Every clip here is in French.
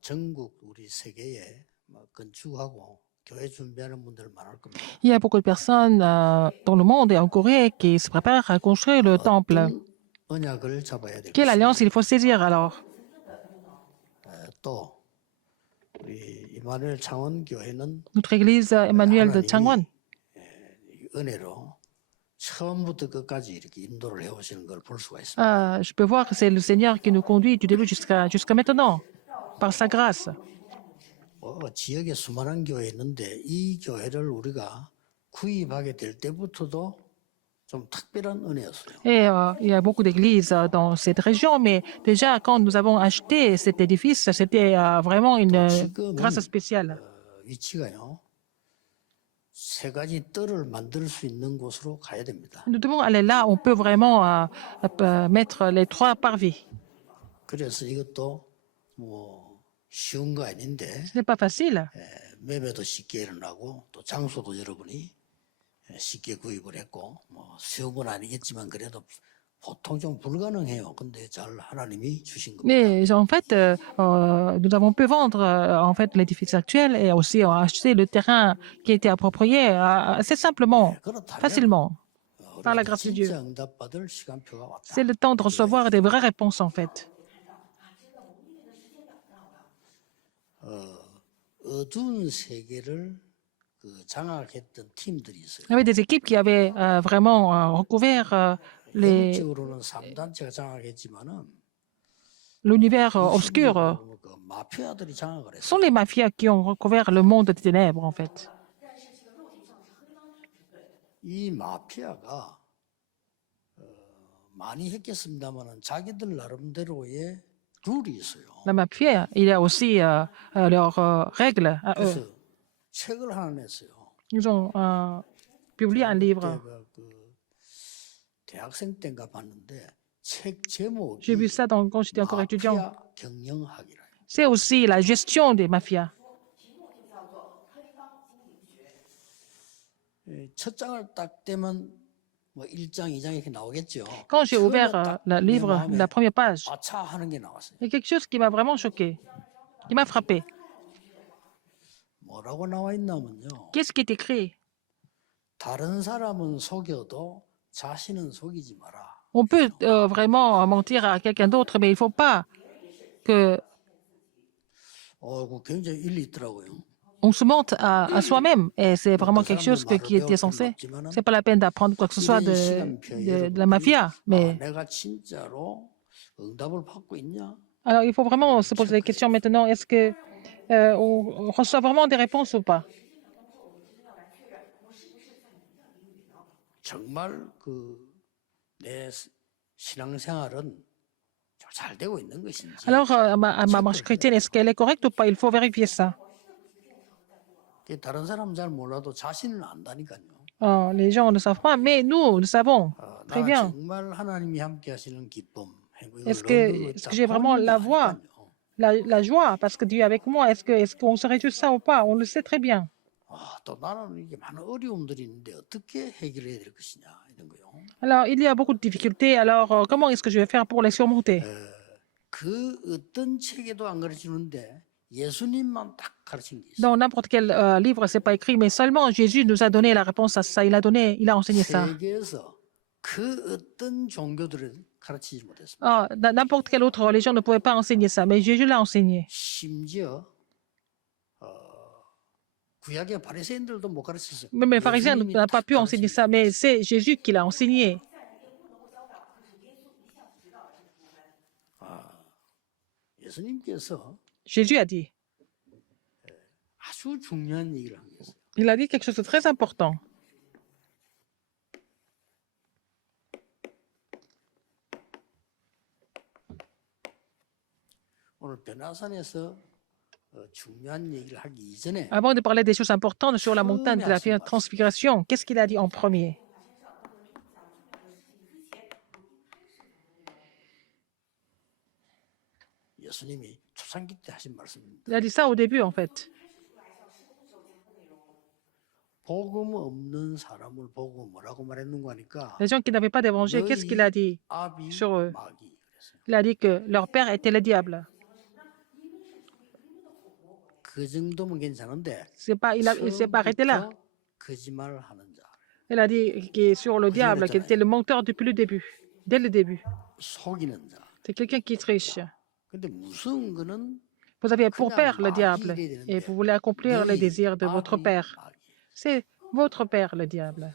전국 우리 세계에 건축하고 교회 준비하는 분들 많을 겁니다. Il y a beaucoup de personnes dans le monde et en Corée qui se préparent à construire le temple. 어떤 언약을 잡아야 될 Quelle 것이냐. alliance il faut saisir alors? 또 우리 이마누엘 창원 교회는 Notre église Emmanuel de Changwon. 이 은혜로 처음부터 끝까지 이렇게 인도를 해오시는 걸 볼 수가 있습니다. Je peux voir que c'est le Seigneur qui nous conduit du début jusqu'à maintenant, par sa grâce. 지역에 수많은 교회 있는데 이 교회를 우리가 구입하게 될 때부터도 좀 특별한 은혜였어요. Et il y a beaucoup d'églises dans cette région, mais déjà, quand nous avons acheté cet édifice, c'était vraiment une grâce spéciale. 위치가요. 세 가지 뜰을 만들 수 있는 곳으로 가야 됩니다. Nous devons aller là, on peut vraiment mettre les trois parvis. 그래서 이것도 뭐 쉬운 거 아닌데 Ce n'est pas facile. 매매도 쉽게 일어나고 또 장소도 여러분이 쉽게 구입을 했고 뭐 쉬운 건 아니겠지만 그래도 보통 좀 불가능해요. 근데 잘 하나님이 주신 겁니다. Mais en fait, nous avons pu vendre en fait l'édifice actuel et aussi acheter le terrain qui était approprié assez simplement, 그렇다면 facilement, par la grâce de Dieu. 진짜 응답받을 시간표가 왔다. C'est le temps de recevoir des vraies réponses en fait. 어두운 세계를 장악했던 팀들이 있어요. Il y avait des équipes qui avaient vraiment recouvert 영적으로는 3단체가 장악했지만은 l'univers obscur. 그 마피아들이 장악을 Ce 했어요. sont les mafias qui ont recouvert le monde des ténèbres en fait. 이 마피아가 많이 했겠습니다만은 자기들 나름대로의 룰이 있어요. La mafia, il y a aussi leurs règles à eux. 그래서 책을 하나 냈어요. Ils ont publié un livre. 그때가 그 대학생 때인가 봤는데 책 제목이 J'ai vu ça quand j'étais encore étudiant. 마피아 경영학이라. C'est aussi la gestion des mafias. 첫 장을 딱 떼면 뭐 1장, 2장 이렇게 나오겠죠. Quand j'ai ouvert 딱 le 내 livre, 마음에 la première page, 아차 하는 게 나왔어요. il y a quelque chose qui m'a vraiment choqué, qui m'a frappé. 뭐라고 나와 있냐면요. Qu'est-ce qui est écrit? 다른 사람은 속여도 자신은 속이지 마라. On peut vraiment mentir à quelqu'un d'autre, mais il ne faut pas que 그 굉장히 일리 있더라고요. on se mente à soi-même. Et c'est vraiment quelque chose qui était censé. C'est pas la peine d'apprendre quoi que ce soit de la mafia. Mais 내가 진짜로 응답을 받고 있냐? alors, il faut vraiment se poser des questions maintenant. Est-ce que on reçoit vraiment des réponses ou pas? 정말 내 신앙생활은 잘 되고 있는 것인지. Alors, ma marche chrétienne, est-ce qu'elle est correcte ou pas? Il faut vérifier ça. 다른 사람 잘 몰라도 자신은 안다니까요. Les gens ne savent pas, mais nous savons très 나 bien. 정말 하나님이 함께 하시는 기쁨. Est-ce que j'ai vraiment la voix, la joie, parce que Dieu est avec moi? Est-ce qu'on se réjouit de ça ou pas? On le sait très bien. 또 나는 이게 많은 어려움들이 있는데 어떻게 해결해야 될 것이냐 이런 거요. Alors, il y a beaucoup de difficultés. Alors, comment est-ce que je vais faire pour les surmonter? 그 어떤 책에도 안 가르치는데 예수님만 딱 가르친 게 있어요. Dans n'importe quel livre, c'est pas écrit, mais seulement Jésus nous a donné la réponse à ça. Il a enseigné ça. 세계에서 그 어떤 종교들을 가르치지 못했습니다. N'importe quelle autre religion ne pouvait pas enseigner ça, mais Jésus l'a enseigné. 심지어 구약의 바리새인들도 못 가르쳤어요. Même les pharisiens n'ont pas pu enseigner ça, mais c'est Jésus qui l'a enseigné. 예수님께서 Jésus a dit. 아주 중요한 얘기를 한 게 있어요. Il a dit quelque chose de très important. 오늘 변화산에서 중요한 얘기를 하기 이전에 Avant de parler des choses importantes sur la montagne de la transfiguration, qu'est-ce qu'il a dit en premier? 예수님이 초창기 때 하신 말씀입니다. Il a dit ça au début, en fait. 복음 없는 사람을 보고 뭐라고 말했는가 하니까 Les gens qui n'avaient pas d'évangile, qu'est-ce qu'il a dit 아비 sur eux? 마귀 그랬어요. Il a dit que leur père était le diable. 그 정도면 괜찮은데 Il s'est pas arrêté là. 처음부터 거짓말하는 자, Il a dit sur le diable, qu'il était le menteur depuis le début, dès le début. 속이는 자. C'est quelqu'un qui triche. 근데 무서운 거는 Vous avez pour 그냥 père le 마귀 diable 이래야 et 되는데 vous voulez accomplir les 너희 désirs de votre 아버지 père. 마귀. C'est votre père le diable.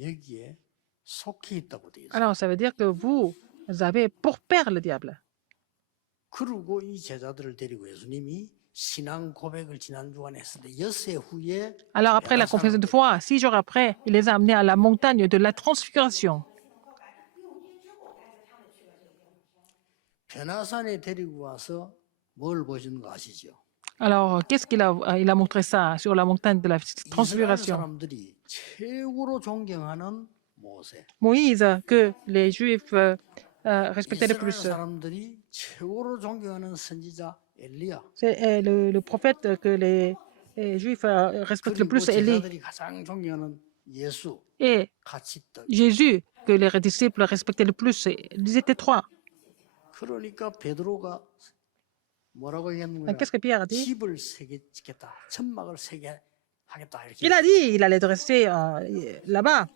여기에 속해 있다고 돼 있어요. Alors ça veut dire que vous avez pour père le diable. 그리고 이 제자들을 데리고 예수님이 신앙 고백을 지난 주간에 했는데 엿새 후에 Alors après la confession de foi, 6 jours après, il les a amenés à la montagne de la transfiguration. 변화산에 데리고 와서 뭘 보시는 거 아시죠? Alors qu'est-ce il a montré ça sur la montagne de la 이스라엘 transfiguration? 사람들이 최고로 존경하는 모세. Moïse, que les Juifs respectaient le 이스라엘 plus. 사람들이 최고로 존경하는 선지자 엘리야. C'est le prophète que les Juifs respectent le 그리고 plus, Élie. 제자들이 가장 존경하는 예수. Et 같이 있다. Jésus, que les disciples respectaient le plus. Ils étaient 3. 그러니까 베드로가 뭐라고 얘기했는 Qu'est-ce que Pierre a dit? 집을 세개 짓겠다. 천막을 세개 하겠다. 이렇게. Il a dit il allait dresser là-bas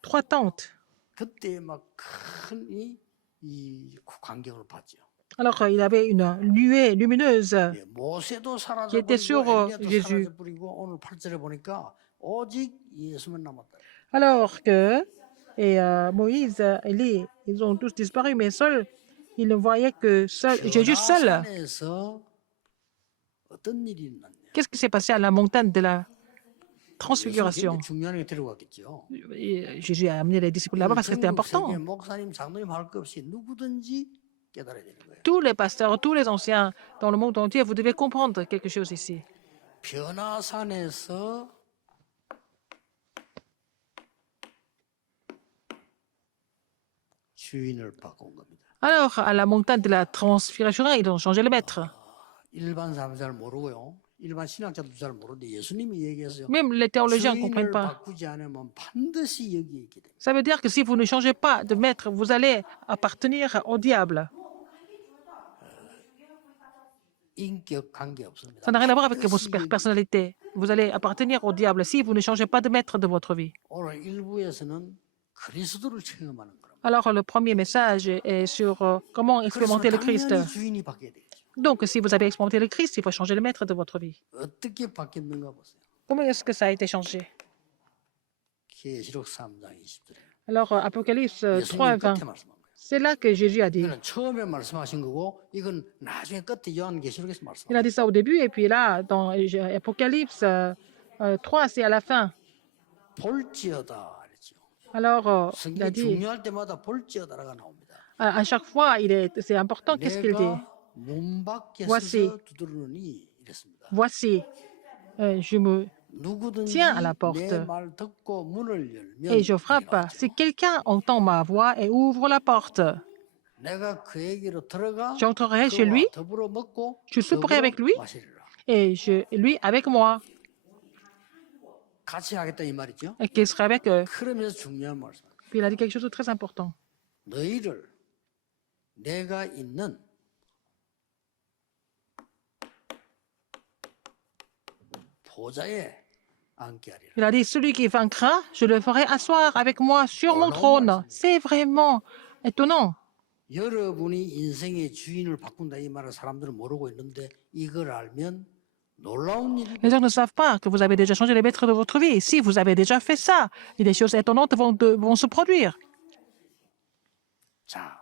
3 tentes. 그때 막 큰 이 광경을 봤죠. Alors il avait une nuée lumineuse. 예, 모세도 qui était sur 사라져버리고 Jésus. 엘리야도 사라져버리고 오늘 8절에 보니까 오직 예수만 남았다. Alors que Moïse, Élie, ils ont tous disparu, mais seul, il ne voyait que Jésus seul. 변화산에서 어떤 일이 있났냐? Qu'est-ce qui s'est passé à la montagne de la 예수는 transfiguration? 굉장히 중요한 게 데려갔겠죠. Et Jésus a amené les disciples là-bas parce que c'était 전국 important. 세계 목사님, 장로님 할 것 없이 누구든지 깨달아야 되는 거예요. Tous les pasteurs, tous les anciens dans le monde entier, vous devez comprendre quelque chose ici. 변화산에서 주인을 바꾼 겁니다. Alors, à la montagne de la transfiguration, ils ont changé le maître. 일반 사람은 잘 모르고요. 일반 신학자도 잘 모르는데 예수님이 얘기했어요. Même les théologiens ne comprennent 주인을 pas. 바꾸지 않으면 반드시 여기 있게 됩니다. Ça veut dire que si vous ne changez pas de maître, vous allez appartenir au diable. 인격 관계 없습니다. Ça n'a rien à voir avec vos 반드시 여기. personnalités. Vous allez appartenir au diable si vous ne changez pas de maître de votre vie. 오늘 일부에서는 그리스도를 체험하는 겁니다. Alors, le premier message est sur comment expérimenter le Christ. 당연히 주인이 바뀌어야 되겠죠. Donc, si vous avez expérimenté le Christ, il faut changer le maître de votre vie. 어떻게 바뀌었는가 보세요. Comment est-ce que ça a été changé? 계시록 3장 20절에 Alors, Apocalypse 3 et 예수님 20. 끝에 말씀한 거예요. C'est là que Jésus a dit. 이거는 처음에 말씀하신 거고 이건 나중에 끝에 요한계시록에서 말씀. Il a dit ça au début, et puis là, dans Apocalypse 3, c'est à la fin. 볼지어다 그랬죠. Alors, il a 성경 dit, 중요할 때마다 볼지어다라가 나옵니다. à chaque fois, c'est important, qu'est-ce qu'il dit? 내가 문 밖에 Voici. 서서 두드리니 이랬습니다. Voici, je me 누구든지 tiens à la porte 내 말 듣고 문을 열면 et je frappe. Si quelqu'un entend ma voix et ouvre la porte, 내가 그에게로 들어가 j'entrerai chez 그와 lui 더불어 먹고 je souperai avec lui. 마시리라. et lui avec moi, 같이 하겠다 이 말이죠. et qu'il serait avec eux. 그러면서 중요한 말씀. Puis il a dit quelque chose de très important. 너희를 내가 있는 보좌에 앉게 하리라. Il a dit, celui qui vaincra, je le ferai asseoir avec moi sur mon trône. C'est vraiment étonnant. 여러분이 인생의 주인을 바꾼다 이 말을 사람들은 모르고 있는데 이걸 알면 놀라운 일이. Les gens ne savent pas que vous avez déjà changé les maîtres de votre vie. Si vous avez déjà fait ça, et des choses étonnantes vont se produire. 자,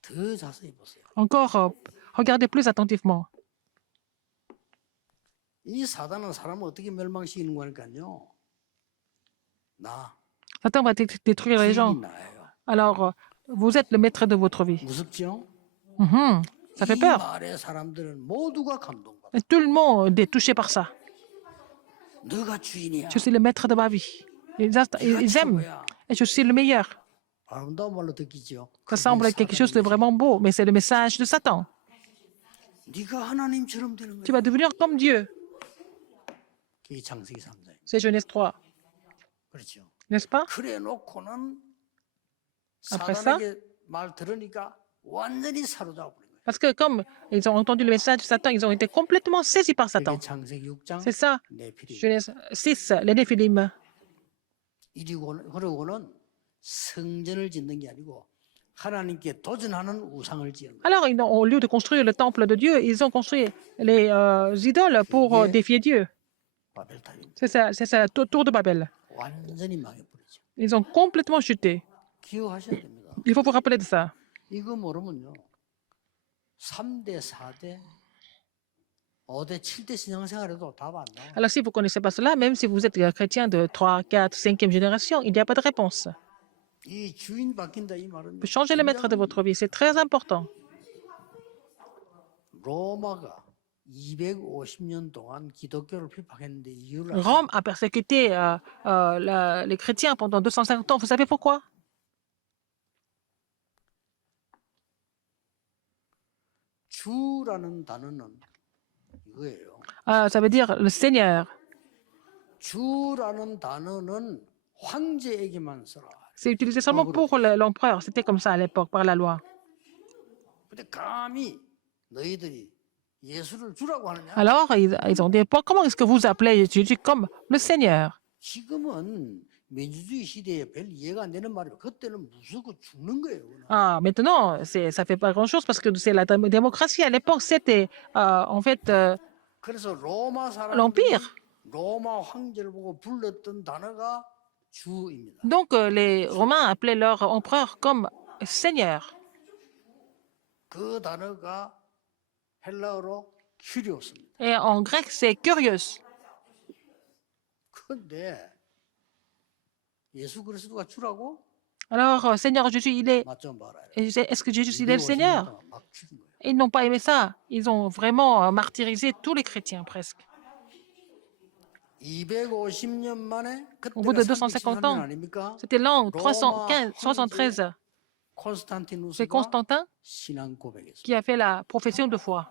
더 자세히 보세요. Encore, regardez plus attentivement. 이 사단은 사람을 어떻게 멸망시키는 거니까요. 나 Satan va détruire les gens. 주인이 나예요. Alors, vous êtes le maître de votre vie. 무섭죠? Ça fait 이 peur. 말에 사람들은 모두가 감동받아. Et tout le monde est touché par ça. 너가 주인이야. Je suis le maître de ma vie. Ils aiment. Et je suis le meilleur. 아름다운 말로 듣기죠. Ça semble être quelque chose de vraiment beau, mais c'est le message de Satan. 네가 하나님처럼 되는 Tu 거야. vas devenir comme Dieu. 그게 창세기 3장. C'est Genèse 3. 그렇죠. n'est-ce pas? 그래 놓고는 Après ça, 사단에게 말 들으니까 완전히 사로잡아 버린 거예요. parce que comme ils ont entendu le message de Satan, ils ont été complètement saisis par 그게 Satan. 창세기 6장 C'est ça, 네피림. Genèse 6, les Néphilim. 그러고는 성전을 짓는 게 아니고 하나님께 도전하는 우상을 지은 거예요. Alors, au lieu de construire le temple de Dieu, ils ont construit les idoles pour Yeah. défier Dieu. 바벨탑입니다. C'est ça, tour de Babel. 완전히 망해버리죠. Ils ont complètement chuté. 기억하셔야 됩니다. Il faut vous rappeler de ça. 이거 모르면요. 3대, 4대, 5대, 7대 신앙생활에도 답 안 나와요. Alors, si vous ne connaissez pas cela, même si vous êtes chrétien de 3, 4, 5e génération, il n'y a pas de réponse. 이 주인 바뀐다 이 말은 Vous changez le maître de votre vie, c'est très important. 로마가 250년 동안 기독교를 비판했는데 이유를 아세요? Rome a persécuté les chrétiens pendant 250 ans. Vous savez pourquoi? 주라는 단어는 이거예요. Ça veut dire le Seigneur. 주라는 단어는 황제에게만 써라. C'est utilisé seulement pour l'empereur. C'était comme ça à l'époque, par la loi. 근데 감히 너희들이 예수를 주라고 하느냐? Alors, ils ont dit, comment est-ce que vous appelez Jésus comme le Seigneur? 지금은 민주주의 시대에 별 이해가 안 되는 말이에요. 그때는 무섭고 죽는 거예요. 그냥. Ah, maintenant, ça fait pas grand-chose parce que c'est la démocratie. À l'époque, c'était en fait 그래서 로마 사람들이 l'Empire. 로마 황제를 보고 불렀던 단어가 주입니다. Donc, les Romains appelaient leur empereur comme Seigneur. 그 단어가 헬라어로 큐리오스입니다. Et en grec, c'est curious. 그런데 예수 그리스도가 주라고? Alors, Seigneur Jésus, il est. 맞좀 봐라. Est-ce que Jésus, il est le Seigneur? 막 죽인 거예요. Ils n'ont pas aimé ça. Ils ont vraiment martyrisé tous les chrétiens presque. 250년 만에 Au bout de 그때가 250 373년 ans, 아닙니까? c'était l'an 373. C'est 콘스탄티누스가 Constantin 신앙 고백했어요. qui a fait la profession de foi.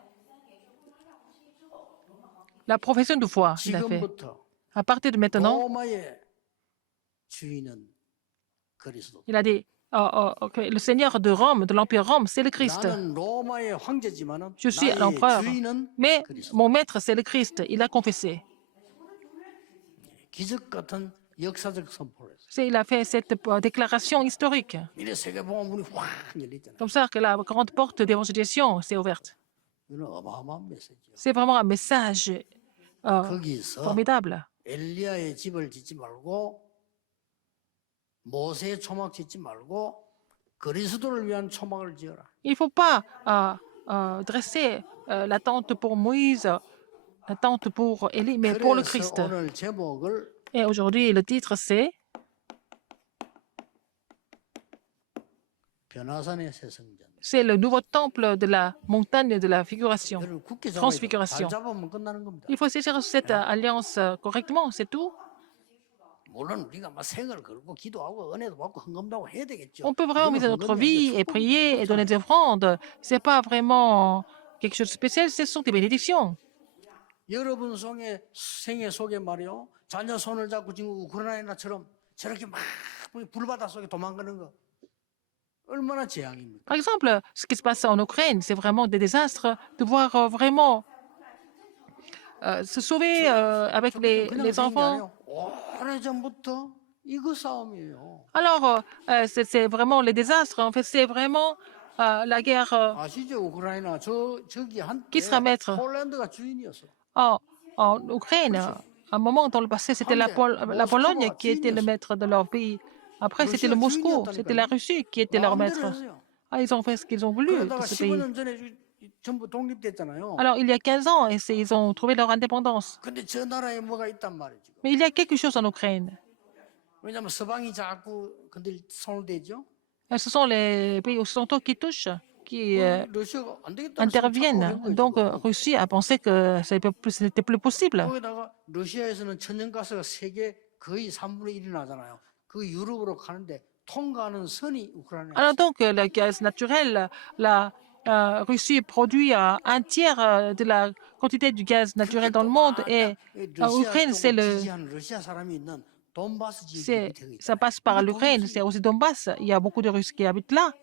La profession de foi, il a fait. 지금부터 À partir de maintenant, 로마의 주인은 그리스도. il a dit que le Seigneur de Rome, de l'Empire Rome, c'est le Christ. 나는 로마의 황제지만은 Je suis 나의 l'empereur. 주인은 Mais 그리스도. mon maître, c'est le Christ. Il a confessé. 기적 같은 역사적 선포를 했어요. Il a fait cette déclaration historique. 이래 세계복음 문이 확 열렸잖아요. Comme ça que la grande porte d'évangélisation s'est ouverte. 이건 어마어마한 메시지예요. C'est vraiment un message 거기서 formidable. 엘리야의 집을 짓지 말고 모세의 초막 짓지 말고 그리스도를 위한 초막을 지어라. Il ne faut pas dresser la tente pour Moïse, la tente pour Élie, mais pour le 그래서 Christ. 오늘 제목을 Et aujourd'hui, le titre, c'est 변화산의 새 성전. c'est le nouveau temple de la montagne de la figuration. 여러분 굳게 잡아야 돼요. Transfiguration. 잘 잡으면 끝나는 겁니다. Il faut saisir cette alliance correctement, c'est tout. 물론 우리가 막 생을 걸고 기도하고 은혜도 받고 헌금도 하고 해야 되겠죠. On peut vraiment 그건 miser notre 헌금이 vie 아니라 et prier et donner 축복이잖아요. des offrandes. C'est pas vraiment quelque chose de spécial, ce sont des bénédictions. 여러분 생애 속에 말이요. 자녀 손을 잡고 지금 우크라이나처럼 저렇게 막 불바다 속에 도망가는 거 얼마나 재앙입니까? Par exemple, ce qui se passe en Ukraine, c'est vraiment des désastres de voir vraiment se sauver avec 그냥 les 생긴 게 enfants. 아니에요. 오래전부터 이거 싸움이에요. Alors, c'est vraiment les désastres. En fait, c'est vraiment la guerre 아시죠? 우크라이나 저기 한때 Qui sera maître? 폴란드가 주인이었어. en Ukraine. À un moment dans le passé, c'était la Pologne qui était le maître de leur pays. Après, c'était le Moscou, c'était la Russie qui était leur maître. 마음대로 했어요. Ah, ils ont fait ce qu'ils ont voulu de 그러다가 ce pays. 15년 전에 전부 독립됐잖아요. Alors, il y a 15 ans, ils ont trouvé leur indépendance. 근데 저 나라에 뭐가 있단 말이죠. Mais il y a quelque chose en Ukraine. 왜냐하면 서방이 자꾸 손을 대죠. Ce sont les pays occidentaux qui touchent, qui 러시아가 안 되겠다. interviennent. Donc, Russie a pensé que c'était plus possible. 거기다가 러시아에서는 천연가스가 세계 거의 3분의 1이 나잖아요. 그 유럽으로 가는데 통과하는 선이 우크라이나. Alors donc, le gaz naturel, la Russie produit un tiers de la quantité du gaz naturel dans le monde et l'Ukraine, c'est le... 러시아 사람이 있는 돈바스 지역이 밑에 Ça 있잖아요. passe par 이게 l'Ukraine, c'est 도대체 aussi Donbass. Il y a beaucoup de Russes qui habitent là.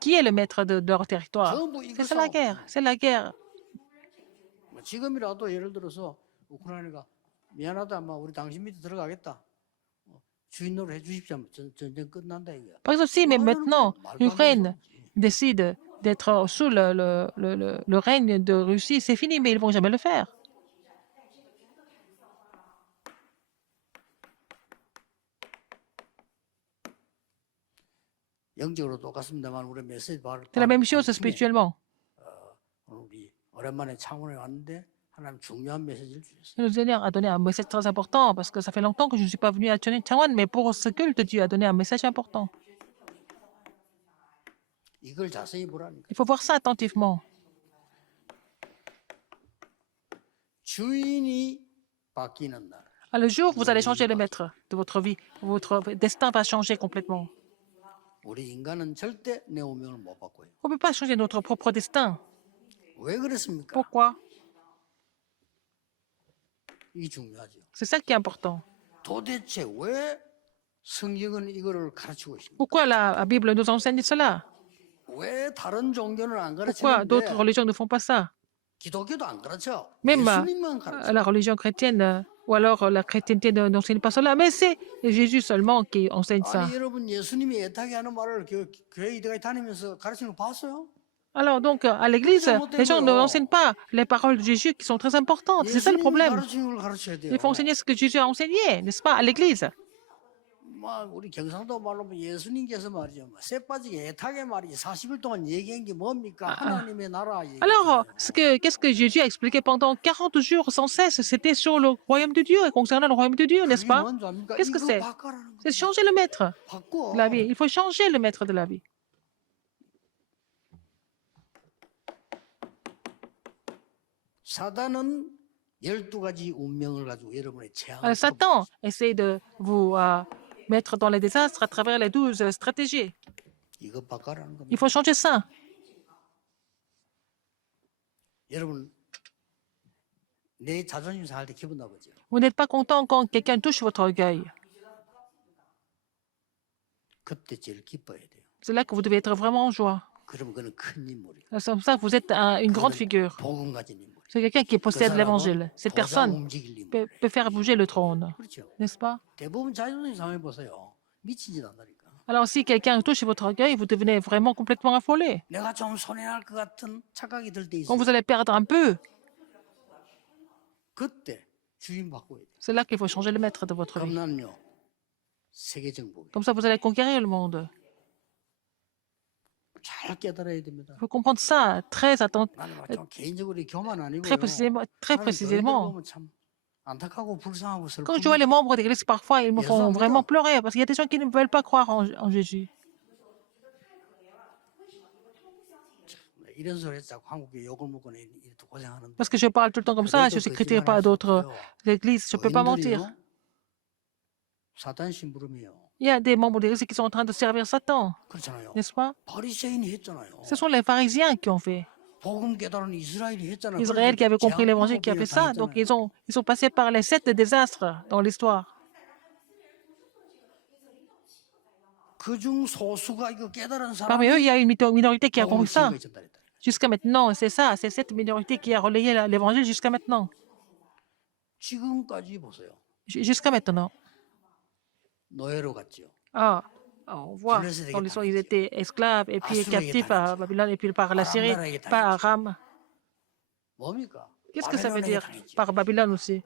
Qui est le maître de leur territoire? 전부 이거 C'est la guerre. 싸움. C'est la guerre. 뭐 지금이라도 예를 들어서 우크라이나가 미안하다, 막 우리 당신 밑에 들어가겠다. 주인으로 해주십시오. 하면 전쟁 끝난다 이거야. Par exemple, si mais 뭐 하자는 maintenant 거야? 말도 안 되는 l'Ukraine 소리지. décide d'être sous le règne de Russie, c'est fini, mais ils ne vont jamais le faire. 영적으로 똑같습니다만 우리 메시지 C'est la même chose 팀에 spirituellement. 오늘 우리 오랜만에 창원에 왔는데 하나님 중요한 메시지를 주셨어요. Le Seigneur a donné un message très important parce que ça fait longtemps que je ne suis pas venu à Taiwan, mais pour ce culte, Dieu a donné un message important. 이걸 자세히 보라니까. Il faut voir ça attentivement. 주인이 바뀌는 날. Le jour où vous allez changer le maître de votre vie, votre destin va changer complètement. 우리 인간은 절대 내 운명을 못 바꿔요. On ne peut pas changer notre propre destin. 왜 그렇습니까? Pourquoi? 이게 중요하죠. C'est ça qui est important. 도대체 왜 성경은 이거를 가르치고 있습니까? Pourquoi la Bible nous enseigne cela? 왜 다른 종교는 안 Pourquoi d'autres 가르치는데 religions ne font pas ça? 기독교도 안 가르쳐? Même 예수님만 가르쳐. la religion chrétienne ou alors la chrétienté n'enseigne pas cela, mais c'est Jésus seulement qui enseigne ça. 아니 여러분 예수님이 애타게 하는 말을 교회 이대가 다니면서 가르치는 거 봤어요? Alors donc, à l'église, les gens n'enseignent pas les paroles de Jésus qui sont très importantes. C'est ça le 예수님이 problème. 가르치는 걸 가르쳐야 돼요. Il faut enseigner ce que Jésus a enseigné, n'est-ce pas, à l'église. 막 우리 경상도 말로 보면 예수님께서 말이죠. 쇠 빠지게 애타게 말이지 40일 동안 얘기한 게 뭡니까? 하나님의 나라 얘기. Alors, qu'est-ce que Jésus a expliqué pendant 40 jours sans cesse? C'était sur le royaume de Dieu et concernant le royaume de Dieu, n'est-ce pas? Qu'est-ce que c'est? C'est changer le maître 바꿔. de la vie. Il faut changer le maître de la vie. 사단은 12가지 운명을 가지고 여러분의 재앙을 Satan essaie de vous mettre dans les désastres à travers les 12 stratégies. 이거 바꿔라는 겁니다. Il faut changer ça. 여러분 내 자존심 상할 때 기분 나쁘죠? Vous n'êtes pas content quand quelqu'un touche votre orgueil. 그때 제일 기뻐야 돼요. C'est là que vous devez être vraiment en joie. 그러면 그는 큰 인물이에요. C'est comme ça que vous êtes une grande figure. 복음 가진 인물. C'est quelqu'un qui possède l'évangile. Cette 도장 personne 움직일 인물. peut faire bouger le trône, 그렇죠. n'est-ce pas? 대부분 자존심 상해 보세요. 미친 짓 한다니까. Alors si quelqu'un touche votre orgueil, vous devenez vraiment complètement affolé. 내가 좀 손해날 것 같은 착각이 들 때 Quand 있어요. vous allez perdre un peu, 그때 주인 바꿔야 돼요. c'est là qu'il faut changer le maître de votre vie. 그럼 나는요 세계 정복이에요. Comme ça, vous allez conquérir le monde. 잘 깨달아야 됩니다. Il faut comprendre ça très attentivement. 나는 좀 개인적으로 이 교만 아니고요. Très précisément, très 나는 précisément. 교회들 보면 참 안타까고 불쌍하고 Quand je vois 슬프고 les membres de l'église, parfois, ils me font vraiment pleurer parce qu'il y a des gens qui ne veulent pas croire en Jésus. 이런 소리 자꾸 한국에 욕을 먹고 이렇게 고생하는데 Parce que je parle tout le temps comme ça, je ne critique pas d'autres églises, je ne peux pas mentir. 교인들이요? 사단 심부름이에요. Il y a des membres de l'église qui sont en train de servir Satan, 그렇잖아요. n'est-ce pas? 바리새인이 했잖아요. Ce sont les pharisiens qui ont fait. 복음 깨달은 이스라엘이 했잖아요. Israël qui avait compris l'évangile qui a fait ça. Donc ils sont passés par les 7 désastres dans l'histoire. 그중 소수가 이거 깨달은 Parmi eux, il 사람이 y a une minorité qui a 복음을 compris ça. 증거했다 그랬다. Jusqu'à maintenant, c'est ça, c'est cette minorité qui a relayé l'évangile jusqu'à maintenant. 지금까지 보세요. Jusqu'à maintenant. 노예로 갔죠. Ah, on voit, dans l'histoire, ils étaient esclaves et puis captifs à Babylone et puis par la Syrie, par Aram. 뭡니까? Qu'est-ce que ça veut 바벨론에 dire 당했죠. par Babylone aussi?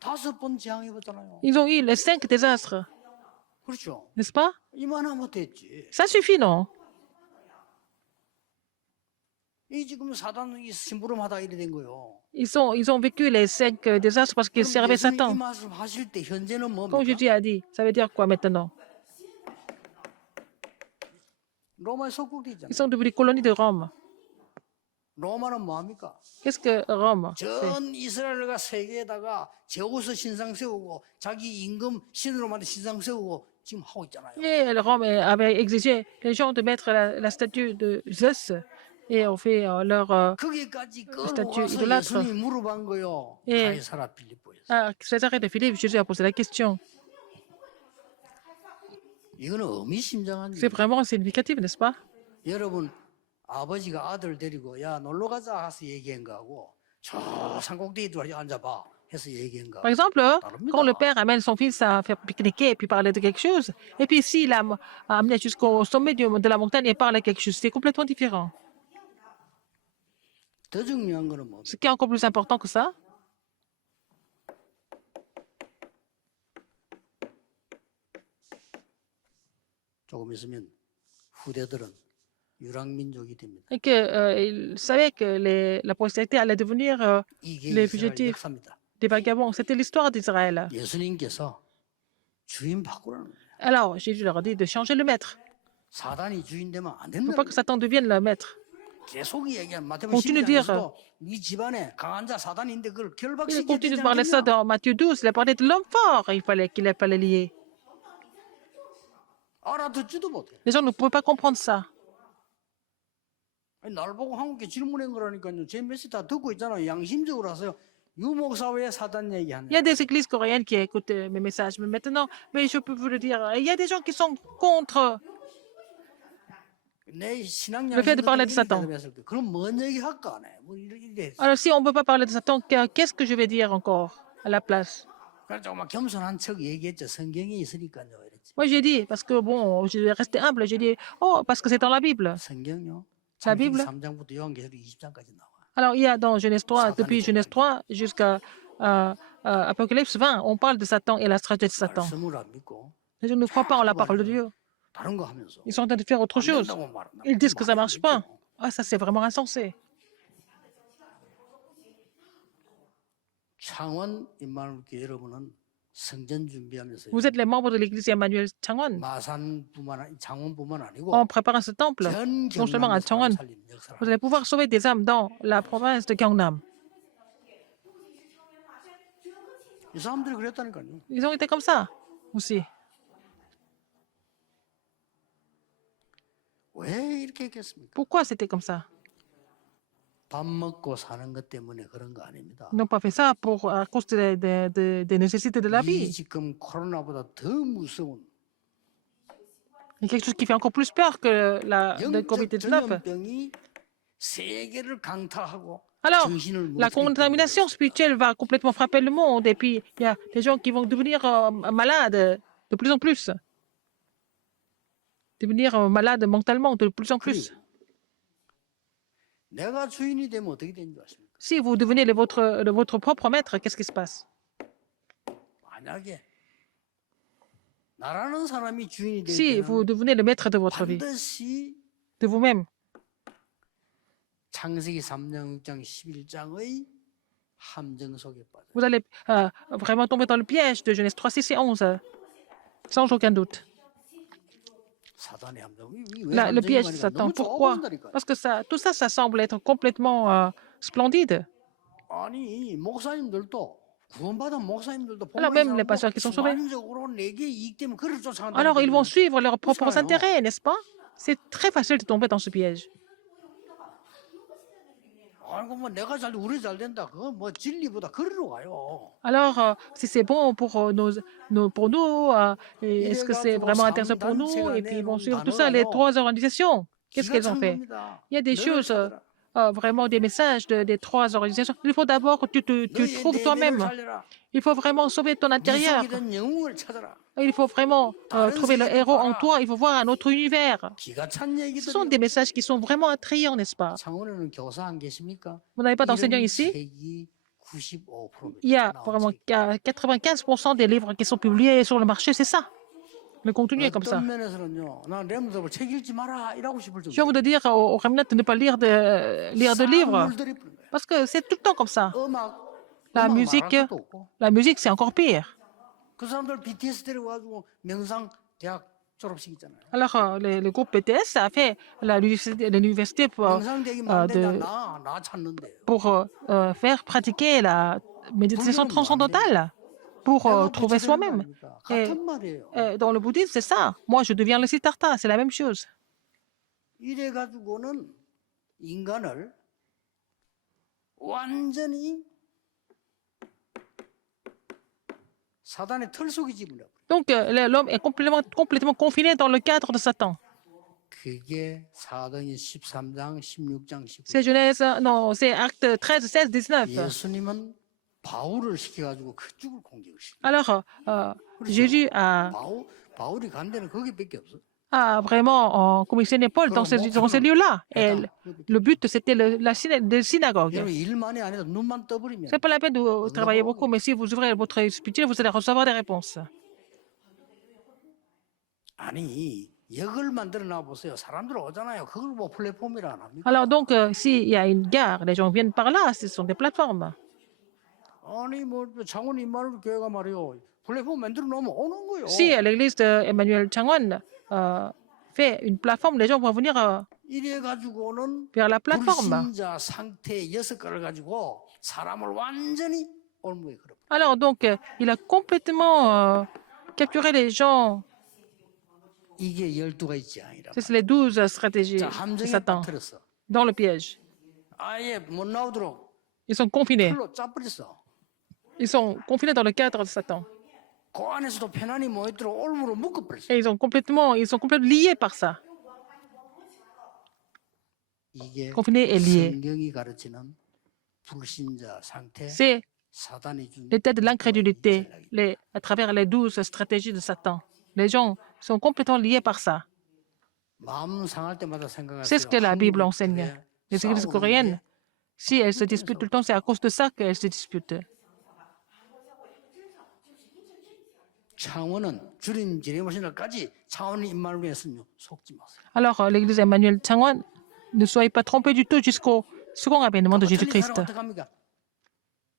5번 재앙 입었잖아요. Ils ont eu les 5 désastres, 그렇죠. n'est-ce pas? 이만하면 됐지. Ça suffit, non? 이 지금 사단이 심부름하다 이래 된 거요. Ils ont vécu les 5 désastres parce qu'ils servaient 예수님 이 Satan. 말씀 하실 때 현재는 Comme 뭡니까? Jésus a dit, ça veut dire quoi maintenant? 로마에 속국돼 있잖아요. Ils sont devenus colonies de Rome. 로마는 뭐합니까? Qu'est-ce que Rome fait? 전 이스라엘과 세계에다가 제우스 신상 세우고 자기 임금 신으로 만든 신상 세우고 지금 하고 있잖아요. Et Rome avait exigé les gens de mettre la statue de Zeus et on fait leur 거기까지 statue 끌어와서 idolâtre. 예수님이 물어본 거요. Et 가이사라 빌립보에서. César de Philippe, Jésus a posé la question. 이거는 의미심장한 C'est 일이에요. vraiment significatif, n'est-ce pas? 여러분 아버지가 아들 데리고 야 놀러 가자 해서 얘기한 거하고 저 산꼭대기 들어 앉아봐 해서 얘기한 Par 거 exemple, quand le 다릅니다. père amène son fils à faire pique-niquer et puis parler de quelque chose, et puis s'il a amené jusqu'au sommet de la montagne et parle à quelque chose, c'est complètement différent. 더 중요한 거는 뭐 Ce qui est encore plus important que ça, 조금 있으면 후대들은 유랑민족이 됩니다. et qu'il savait que la postérité allait devenir 이게 les 이스라엘 fugitifs, 역사입니다. des vagabonds. C'était l'histoire d'Israël. 예수님께서 주인 바꾸라는 거예요. Alors, Jésus leur a dit de changer le maître. 사단이 주인 되면 안 Il ne faut 된다. pas que Satan devienne le maître. 계속 얘기한 마태복음 Continue de dire. 12장에서도 네 집안에 강한 자 사단인데 그걸 Il 결박시켜야 continue 되지 de parler ça 않겠냐? dans Matthieu 12. Il a parlé de l'homme fort. Qu'il fallait lier. 알아듣지도 못해. Les gens ne pouvaient pas comprendre ça. 아니, 날 보고 한국에 질문한 거라니까요. 제 메시지 다 듣고 있잖아요. 양심적으로 하세요. 유목사 왜 사단 얘기하냐? Il y a des églises coréennes qui écoutent mes messages. Mais maintenant, mais je peux vous le dire, il y a des gens qui sont contre 내 신앙 le fait de parler de 양심도 Satan. 대답했을 때 그럼 뭔 얘기 할까? 네. 뭐 이래. Alors, si on ne peut pas parler de Satan, qu'est-ce que je vais dire encore à la place? 그래서 조금 겸손한 척 얘기했죠. 성경에 있으니까요. 이랬지. Moi, j'ai dit, parce que bon, je vais rester humble, j'ai dit, oh, parce que c'est dans la Bible. 성경요. La 창세기 Bible. 3장부터 요한계시록 20장까지 나와. Alors, il y a dans Genèse 3, depuis Genèse 3 jusqu'à Apocalypse 20, on parle de Satan et la stratégie de Satan. 말씀을 안 믿고 Les gens ne croient pas en la parole de Dieu. 다른 거 하면서 Ils sont en train de faire autre 안 chose. 된다고 말한다. Ils disent que ça ne marche pas. 말이겠죠. Ah, ça, c'est vraiment insensé. 창원 임마누엘교회 여러분은 성전 준비하면서 Vous êtes les membres de l'église Emmanuel Changwon. 장원뿐만 아니고 En préparant ce temple, 전 non seulement à 경남도 Changwon, 사람 살리는 역사를 vous allez pouvoir sauver des âmes dans la province de Gyeongnam. 이 사람들이 그랬다니까요. Ils ont été comme ça aussi. 왜 이렇게 했겠습니까? Pourquoi c'était comme ça? 밥 먹고 사는 것 때문에 그런 거 아닙니다. Ils n'ont pas fait ça à cause des nécessités de la 이 vie. 지금 코로나보다 더 무서운 Il y a quelque chose qui fait encore plus peur que le 영적 COVID-19. 전염병이 세계를 강타하고 Alors, 정신을 못 la 차리게 contamination spirituelle va complètement frapper le monde. Et puis, il y a des gens qui vont devenir malades de plus en plus. Devenir malades mentalement de plus en plus. 내가 주인이 되면 어떻게 되는 줄 아십니까? Si vous devenez votre propre maître, qu'est-ce qui se passe? 만약에 나라는 사람이 주인이 될 Si vous 때는 devenez le maître de votre vie, 반드시 de vous-même, 창세기 3장, 6장, 11장의 함정 속에 빠져. vous allez vraiment tomber dans le piège de Genèse 3, 6 et 11, sans aucun doute. 사단의 함정. Le piège de Satan. Pourquoi? Parce que tout ça, ça semble être complètement splendide. 아니 목사님들도 구원받은 목사님들도 Alors même les pasteurs qui sont sauvés. 순간적으로 내게 이익 때문에 그를 쫓아간다. Alors ils vont suivre leurs propres ça, non. intérêts, n'est-ce pas? C'est très facile de tomber dans ce piège. 아이고 뭐 내가 잘 우리 잘 된다. 그거 뭐 진리보다 그리로 가요. Alors, si c'est bon pour nous, et est-ce que c'est vraiment intéressant pour nous? Et puis ils vont suivre tout ça, les trois organisations. Qu'est-ce qu'elles ont fait? Il y a des choses, vraiment des messages des trois organisations. Il faut d'abord que tu trouves toi-même. Il faut vraiment sauver ton intérieur. Il faut vraiment trouver le héros en toi. Il faut voir un autre univers. Ce sont des messages qui sont vraiment attrayants, n'est-ce pas? 창원에는 교사 안 계십니까? Vous n'avez pas d'enseignants ici? 책이 95%입니다. Il y a vraiment 95% des livres qui sont publiés sur le marché, c'est ça. Le contenu est comme ça. 어떤 면에서는요. 나 렘더블 책 읽지 마라 이라고 싶을 Je 정도. viens vous de dire aux Remnant de ne pas lire de livres. Parce que c'est tout le temps comme ça. La musique, c'est encore pire. 그 사람들 BTS 데려가지고 명상 대학 졸업식 있잖아요. Alors, le groupe BTS a fait l'université 명상대학이 만드냐 나 찾는데요. pour faire pratiquer la méditation transcendantale, pour trouver soi-même. Et 같은 말이에요. dans le bouddhisme, c'est ça. Moi, je deviens le Siddhartha, c'est la même chose. 이래 가지고는 인간을 완전히 사단의 털 속에 집어넣어. Donc, l'homme est complètement confiné dans le cadre de Satan. 그게 사도행 13장, 16장, 19장. C'est Genèse, non, c'est Actes 13, 16, 19. 예수님은 바울을 시켜가지고 그쪽을 공격을 시켜. Alors, Jésus 바울이 간 데는 거기밖에 없어. a vraiment commissionné Paul dans ces lieux-là. Et le but, c'était la synagogue. 여러분 일만이 아니라 눈만 떠버리면 C'est pas la peine de travailler beaucoup, mais si vous ouvrez votre esprit, vous allez recevoir des réponses. 아니 역을 만들어 놔 보세요. 사람들 오잖아요. 그걸 뭐 플랫폼이라 안 합니까? Alors donc, s'il y a une gare, les gens viennent par là, ce sont des plateformes. 아니 뭐 창원 임마누엘 교회가 말이요. 플랫폼 만들어 놓으면 오는 거요. Si l'église d'Emmanuel Changwon fait une plateforme, les gens vont venir 이래 가지고는 vers la plateforme. 불신자 상태 6가를 가지고 사람을 완전히 올무에 걸어. Alors donc, il a complètement capturé les gens. 이게 12가 있지 아니라. C'est les 12 stratégies 자, de 함정에 Satan 빠뜨렸어. dans le piège. 아예 못 나오도록 Ils sont confinés. 풀로 짜버렸어. Ils sont confinés dans le cadre de Satan. 그 안에서도 편안히 못 있도록 올무로 묶어버렸어. Et ils sont complètement liés par ça. 이게 Confiné et lié. 성경이 가르치는 불신자 상태, C'est 사단이 준 l'état de l'incrédulité à travers les 12 stratégies de Satan. Les gens sont complètement liés par ça. 마음 상할 때마다 생각하세요. C'est ce que la Bible enseigne. 한국 Les églises 싸우는 coréennes, 게 si elles se disputent tout le temps, c'est à cause de ça qu'elles se disputent. 창원은 주님 제리모신 날까지 창원이 임마누엘에 속지 마세요. Alors, l'église Emmanuel Changwon, ne soyez pas trompés du tout jusqu'au second avènement de 틀린 Jésus-Christ. 사람 어떡합니까?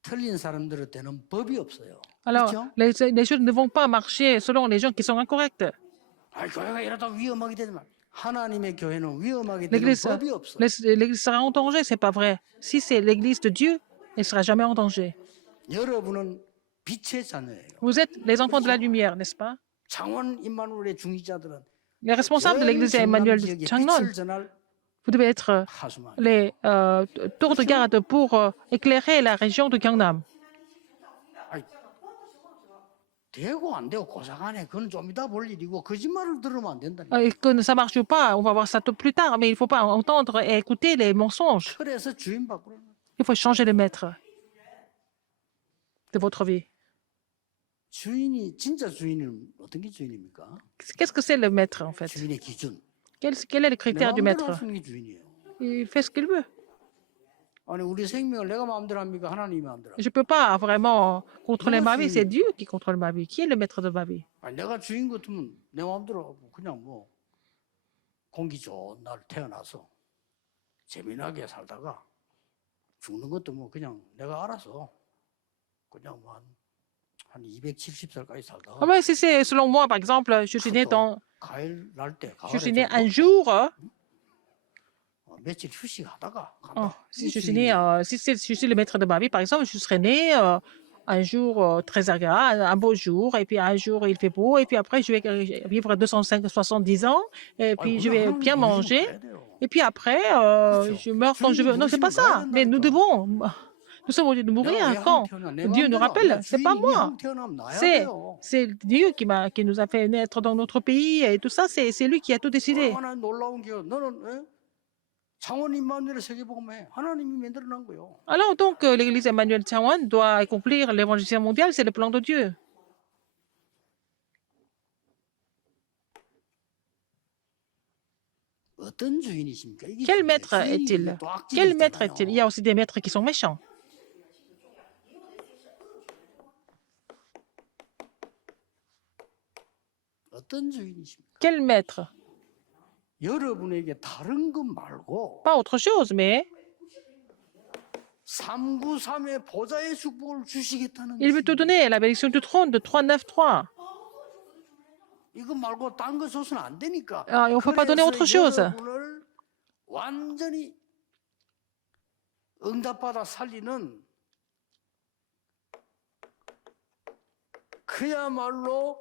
틀린 사람들한테는 법이 없어요. Alors, 그렇죠? les choses ne vont pas marcher selon les gens qui sont incorrects. 아, 교회가 이러다 위험하게 되지만 하나님의 교회는 위험하게 되는 L'église 법이 없어. l'église sera en danger, c'est pas vrai. Si c'est l'église de Dieu, elle sera jamais en danger. 여러분은 빛의 자녀예요. Vous êtes les enfants de la lumière, n'est-ce pas? 창원 임마누엘의 중직자들은 Les responsables de l'église Emmanuel de Changwon, 빛을 전할 vous devez être 하수만. les tours de garde pour éclairer la région de Gangnam. 아이, 되고 안 되고 고사간에 그건 좀 이따 볼 일이고 거짓말을 들으면 안 된다니까. Et que ça marche ou pas, on va voir ça plus tard, mais il ne faut pas entendre et écouter les mensonges. 틀에서 주인 바꾸는 거야. Il faut changer le maître de votre vie. 주인이 진짜 주인은 어떤 게 주인입니까? Qu'est-ce que c'est le maître, en fait? 주인의 기준. Quel est le 내 critère du 마음대로 maître? 하는 게 주인이에요. Il fait ce qu'il veut. 아니 우리 생명을 내가 마음대로 합니까? 하나님이 마음대로. Je ne peux pas vraiment contrôler ma vie, c'est Dieu qui contrôle ma vie. Qui est le maître de ma vie? 아니 내가 주인 같으면 내 마음대로 하고 그냥 뭐 공기 좋은 날 태어나서 재미나게 살다가 죽는 것도 뭐 그냥 내가 알아서 그냥 뭐 한 270살까지 살다가 Ah ben, si c'est selon moi, par exemple, je suis né 가을 날 때 je suis 가을에 né 좀 un jour, 며칠 휴식하다가 si je suis né, si je suis le maître de ma vie, par exemple, je serais né un jour très agréable, un beau jour, et puis un jour il fait beau, et puis après je vais vivre 205, 70 ans, et puis je vais bien manger, et puis après je meurs quand je veux. Non, c'est pas ça. Mais nous sommes obligés de mourir quand Dieu nous rappelle. C'est pas moi. C'est Dieu qui nous a fait naître dans notre pays et tout ça. C'est lui qui a tout décidé. 얼마나 놀라운 게 너는 창원 임마누엘의 세계복음에 하나님이 만들어 놓은 거요. Alors donc l'église Emmanuel Changwon doit accomplir l'évangélisation mondiale, c'est le plan de Dieu. 어떤 주인이십니까? 이게 Quel 주인이에요. maître 주인이 est-il? 또 악질이 Quel maître 있잖아요. est-il? Il y a aussi des maîtres qui sont méchants. 어떤 주인이십니까? Quel maître? 여러분에게 다른 것 말고 Pas autre chose, mais 393의 보좌의 축복을 주시겠다는 il veut te donner la bénédiction du trône de 393. 이거 말고 딴 거 줘서는 안 되니까. Ah, et on ne peut pas donner autre chose. 여러분을 완전히 응답받아 살리는 그야말로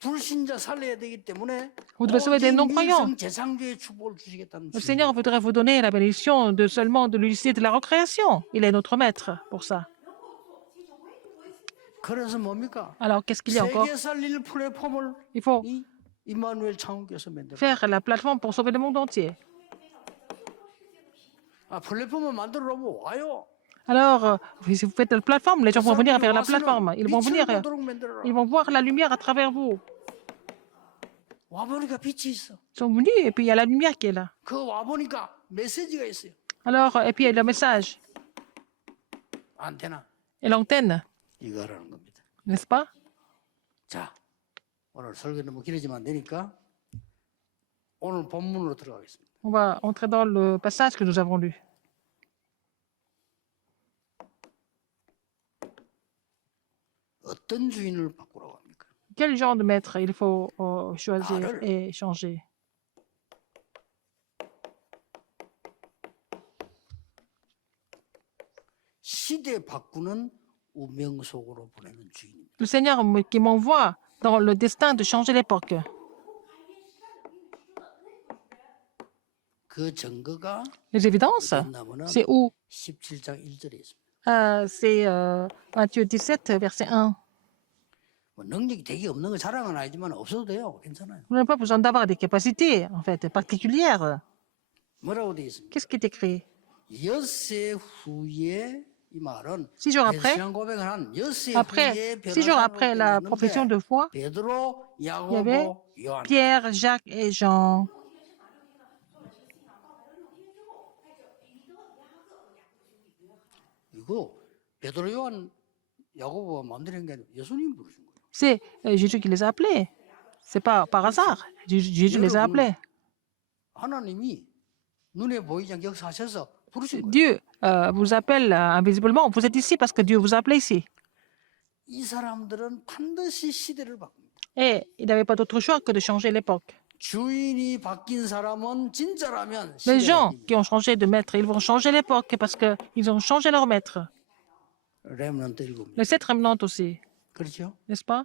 불신자 살려야 되기 때문에 Vous devez sauver des 오직 non-croyants. 유일성 재창조의 축복을 주시겠다는 Le 주님. Seigneur voudrait vous donner la bénédiction de seulement de l'unicité de la recréation. Il est notre maître pour ça. 그래서 뭡니까? Alors, qu'est-ce qu'il y a encore? 세계 살릴 플랫폼을 Il faut 이 임마누엘 창원교에서 만들어. faire la plateforme pour sauver le monde entier. 아, 플랫폼을 만들어 놓으면 와요. Alors, si vous faites la plateforme, les gens vont venir vers la 와서는 plateforme. Ils vont venir, 빛을 보도록 만들어라. ils vont voir la lumière à travers vous. 와보니까 빛이 있어. Ils sont venus et puis il y a la lumière qui est là. 그 와보니까 메시지가 있어요. Alors, et puis il y a le message 안테나 et l'antenne, 이거 하라는 겁니다. n'est-ce pas? 자, 오늘 설교 너무 길어지면 안 되니까 오늘 본문으로 들어가겠습니다. On va entrer dans le passage que nous avons lu. 어떤 주인을 바꾸라고 합니까? Quel genre de maître il faut choisir et changer? 시대 바꾸는 운명 속으로 보내는 주인입니다. Le Seigneur qui m'envoie dans le destin de changer l'époque. 그 증거가 Les évidences, 어디냐면은 c'est où? 17장 1절에 있습니다. C'est Matthieu 17, verset 1. 뭐 능력이 되게 없는 거 자랑은 아니지만 없어도 돼요. 괜찮아요. Vous n'avez pas besoin d'avoir des capacités, en fait, particulières. 뭐라고 되어 있습니까? Qu'est-ce qui est écrit? 엿새 후에 이 말은 6 jours après, 신앙 고백을 한 엿새 après, 후에 6 jours après la profession de foi, 베드로, il y avait 야고보, 요한. Pierre, Jacques et Jean. 이거 베드로, 요한, 야고보가 마음대로 한 게 아니라 예수님이 부르신 거예요. C'est Jésus qui les a appelés. C'est pas par hasard. Jésus les a appelés. 하나님이 눈에 보이지 않게 역사하셔서 부르신 거예요. Dieu vous appelle invisiblement. Vous êtes ici parce que Dieu vous a appelé ici. 이 사람들은 반드시 시대를 바꿉니다. Et il n'avait pas d'autre choix que de changer l'époque. 주인이 바뀐 사람은 진짜라면 Les 시대가 gens 바뀝니다. qui ont changé de maître, ils vont changer l'époque parce qu'ils ont changé leur maître. 렘넌트 7명. Les 7 remnantes aussi, 그렇죠? n'est-ce pas?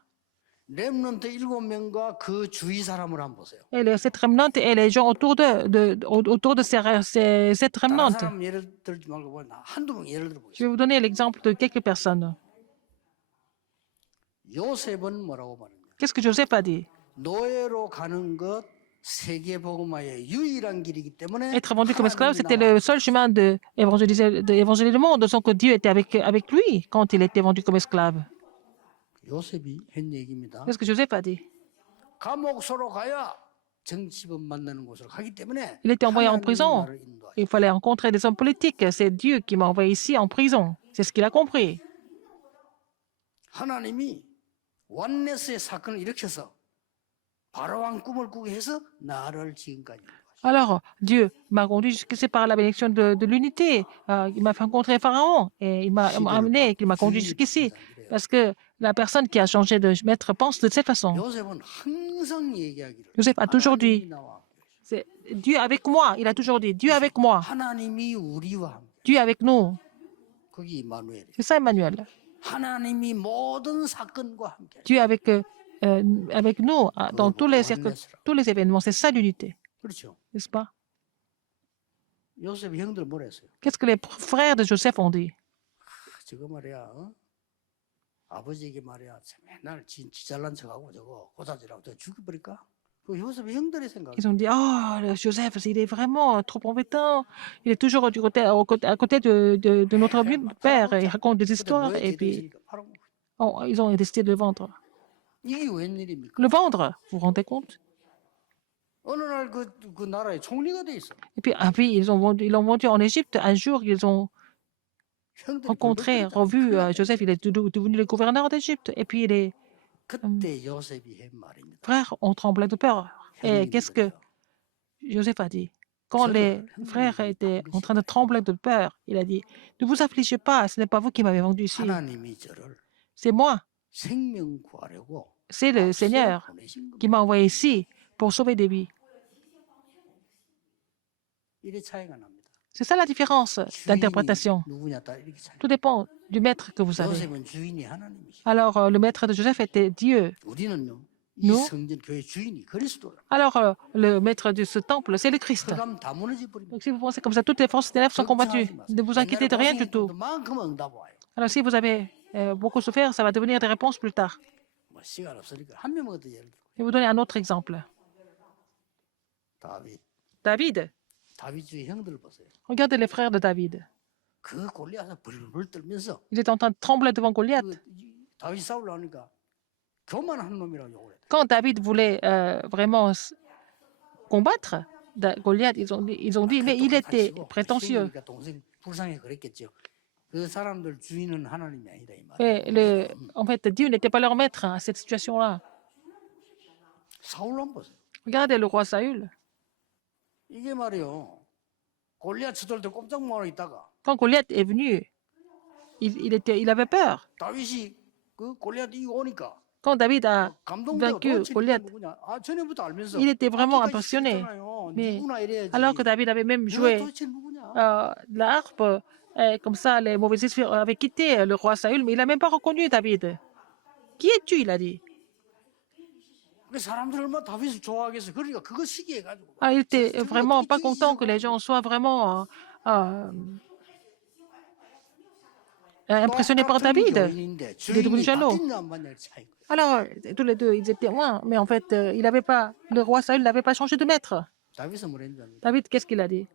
렘넌트 7명과 그 주위 사람을 한번 보세요. Et les 7 remnantes et les gens autour de ces 7 다른 remnantes. 사람 예를 들지 말고 한두 명 예를 들어 Je 보겠습니다. vais vous donner l'exemple de quelques personnes. 요셉은 뭐라고 말합니까? Qu'est-ce que Joseph a dit? 노예로 가는 것 세계 복음화의 유일한 길이기 때문에 Être vendu comme esclave, 하나님이 c'était 나와 le seul chemin d'évangéliser le monde, sans que Dieu était avec lui quand il était vendu comme esclave. 요셉이 한 얘기입니다. Qu'est-ce que Joseph a dit? 감옥소로 가야 정치범 만나는 곳으로 가기 때문에 Il était envoyé en 하나님이 prison. 나를 인도하시오. Il fallait rencontrer des hommes politiques. C'est Dieu qui m'a envoyé ici en prison. C'est ce qu'il a compris. 하나님이 원네스의 사건을 일으켜서 바로왕 꿈을 꾸게 해서 나를 지금까지 인도하시오. Alors, Dieu m'a conduit jusqu'ici par la bénédiction de l'unité. Il m'a fait rencontrer Pharaon et il m'a amené, il m'a conduit jusqu'ici. Parce que la personne qui a changé de maître pense de cette façon. 요셉은 항상 얘기하기를 Joseph a toujours dit, 하나님이 나와 c'est Dieu avec moi. Il a toujours dit, Dieu avec moi. 하나님이 우리와 함께 Dieu avec nous. 거기 이마누엘이에요. C'est ça, Emmanuel. 하나님이 모든 사건과 함께 Dieu avec nous dans tous les événements. C'est ça l'unité, 그렇죠. n'est-ce pas? 요셉 형들 뭐라 했어요? Qu'est-ce que les frères de Joseph ont dit? 저거 말이야 아버지에게 말이야 맨날 지 잘난 척하고 저거 고사지라고 저 죽여버릴까? 그 요셉 형들의 생각. Ils ont dit, oh, le Joseph, il est vraiment trop embêtant. Il est toujours à côté de notre père. Il raconte des histoires et puis ils ont décidé de le vendre. 이게 웬일입니까? Le vendre, vous vous rendez compte? 어느 날 그 나라의 총리가 돼 있어. Et puis ils l'ont vendu en Égypte. Un jour, ils ont 형들이 rencontré, 불렀다니까. revu Joseph. Il est devenu le gouverneur d'Égypte. Et puis les 그때 요셉이 한 말입니다. frères ont tremblé de peur. Et qu'est-ce que Joseph a dit? Quand les frères étaient en train de trembler de peur, il a dit, ne vous affligez pas, ce n'est pas vous qui m'avez vendu ici. 하나님이 저를 C'est moi, 생명 구하려고 c'est le Seigneur 보내신 겁니다. qui m'a envoyé ici pour sauver des vies. 이래 차이가 납니다. C'est ça la différence d'interprétation. 주인이 누구냐 따라 이렇게 차이. Tout dépend du maître que vous avez. 요셉은 주인이 하나님이시. Alors, le maître de Joseph était Dieu. 우리는요 이 nous, 성전 교회 주인이 그리스도라. alors le maître de ce temple, c'est le Christ. 그럼 다 무너져 버립니다. Donc si vous pensez comme ça, toutes les forces des ténèbres sont combattues. 걱정하지 마세요. Ne vous 옛날에 inquiétez de rien du 고생했던 tout. 그만큼 응답 와요. Alors si vous avez beaucoup souffert, ça va devenir des réponses plus tard. 뭐 시간 없으니까 한 명만 더 예를 들어. Je vais vous donner un autre exemple. 다윗 David, 주의 형들 보세요. regardez les frères de David. 그 골리앗을 벌벌 떨면서 Il est en train de trembler devant Goliath. 다윗 싸우려 하니까 교만한 놈이라고 욕을 했대. Quand David voulait vraiment combattre Goliath, ils ont dit, mais il était prétentieux. 그러니까 동생 불쌍해 그랬겠죠. 그 사람들 주인은 하나님이 아니다 이 Et 말이에요. en fait, Dieu n'était pas leur maître à cette situation-là. 사울 한번 보세요. Regardez le roi Saül. 이게 말이요. 골리앗 치돌 때 꼼짝 못 하고 있다가 Quand Goliath est venu, il avait peur. 다윗이 그 골리앗 이기고 오니까 Quand David a 감동되고 vaincu 도대체 Goliath, 누구냐? 아 전에부터 알면서 il était vraiment 악기까지 impressionné. 시켰잖아요. Mais 누구나 이래야지. alors que David avait même joué 도대체 누구냐? la harpe, comme ça, les mauvais esprits avaient quitté le roi Saül, mais il n'a même pas reconnu David. Qui es-tu? Il a dit. 그 사람들 얼마나 다윗을 좋아하겠어. 그러니까 그거 시기해가지고. Ah, il était vraiment pas content que les gens soient vraiment impressionnés par David. Il est devenu jaloux. Alors, tous les deux, ils étaient loin, mais en fait, il avait pas, le roi Saül n'avait pas changé de maître. David, qu'est-ce qu'il a dit?